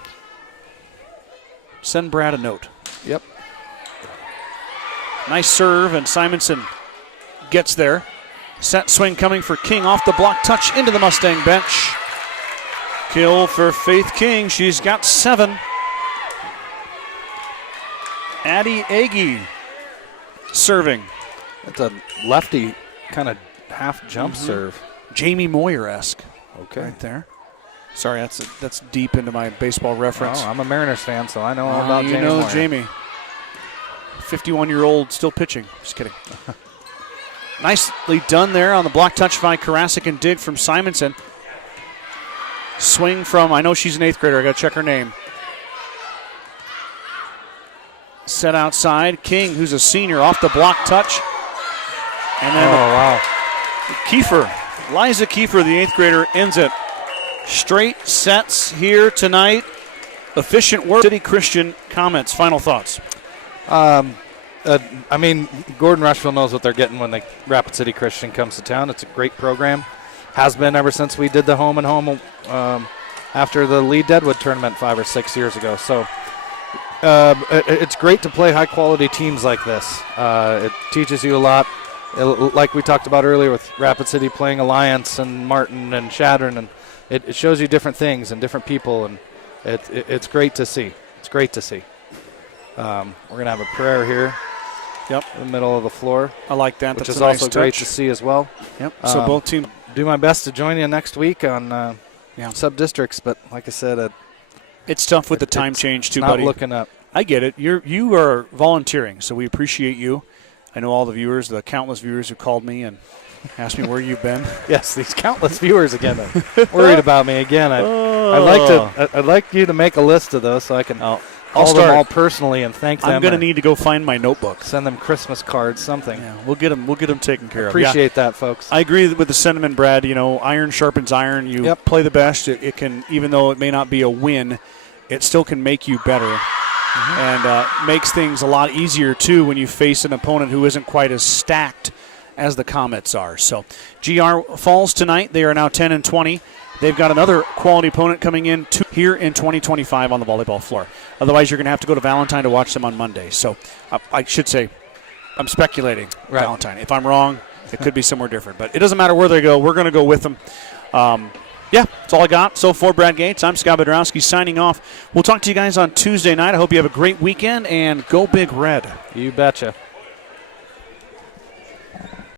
Send Brad a note. Yep. Nice serve, and Simonson gets there. Set swing coming for King off the block touch into the Mustang bench. Kill for Faith King. She's got 7. Addie Agee serving. It's a lefty kind of half jump serve. Jamie Moyer-esque. Okay. Right there. Sorry, that's deep into my baseball reference. Oh, I'm a Mariners fan, so I know all about Jamie. You know Moyer. Jamie. 51-year-old still pitching. Just kidding. Nicely done there on the block touch by Karasik and dig from Simonson. Swing from, I know she's an 8th grader. I got to check her name. Set outside. King, who's a senior, off the block touch. And then wow. Kiefer, Liza Kiefer, the 8th grader, ends it. Straight sets here tonight. Efficient work. City Christian comments, final thoughts. I mean, Gordon-Rushville knows what they're getting when Rapid City Christian comes to town. It's a great program. Has been ever since we did the home and home after the Lee Deadwood tournament 5 or 6 years ago. So it's great to play high-quality teams like this. It teaches you a lot. Like we talked about earlier with Rapid City playing Alliance and Martin and Shadron, and it shows you different things and different people, and it's great to see. It's great to see. We're going to have a prayer here. Yep. In the middle of the floor. I like that. Which That's is a nice also great touch. to see as well. Yep. So both teams. Do my best to join you next week on sub-districts, but like I said, it's tough with the time change too, not buddy. Looking up. I get it. You are volunteering, so we appreciate you. I know all the viewers, the countless viewers who called me and asked me where you've been. Yes, these countless viewers again are worried about me again. I'd like you to make a list of those so I can call them all personally and thank them. I'm going to need to go find my notebook. Send them Christmas cards, something. Yeah, we'll get them taken care of. Appreciate that, folks. I agree with the sentiment, Brad. You know, iron sharpens iron. You play the best. It can, even though it may not be a win, it still can make you better. And makes things a lot easier, too, when you face an opponent who isn't quite as stacked as the Comets are. So GR falls tonight. They are now 10-20. They've got another quality opponent coming in here in 2025 on the volleyball floor. Otherwise, you're going to have to go to Valentine to watch them on Monday. So I should say I'm speculating Valentine. If I'm wrong, it could be somewhere different. But it doesn't matter where they go. We're going to go with them. That's all I got. So for Brad Gates, I'm Scott Bedrowski signing off. We'll talk to you guys on Tuesday night. I hope you have a great weekend, and go Big Red. You betcha.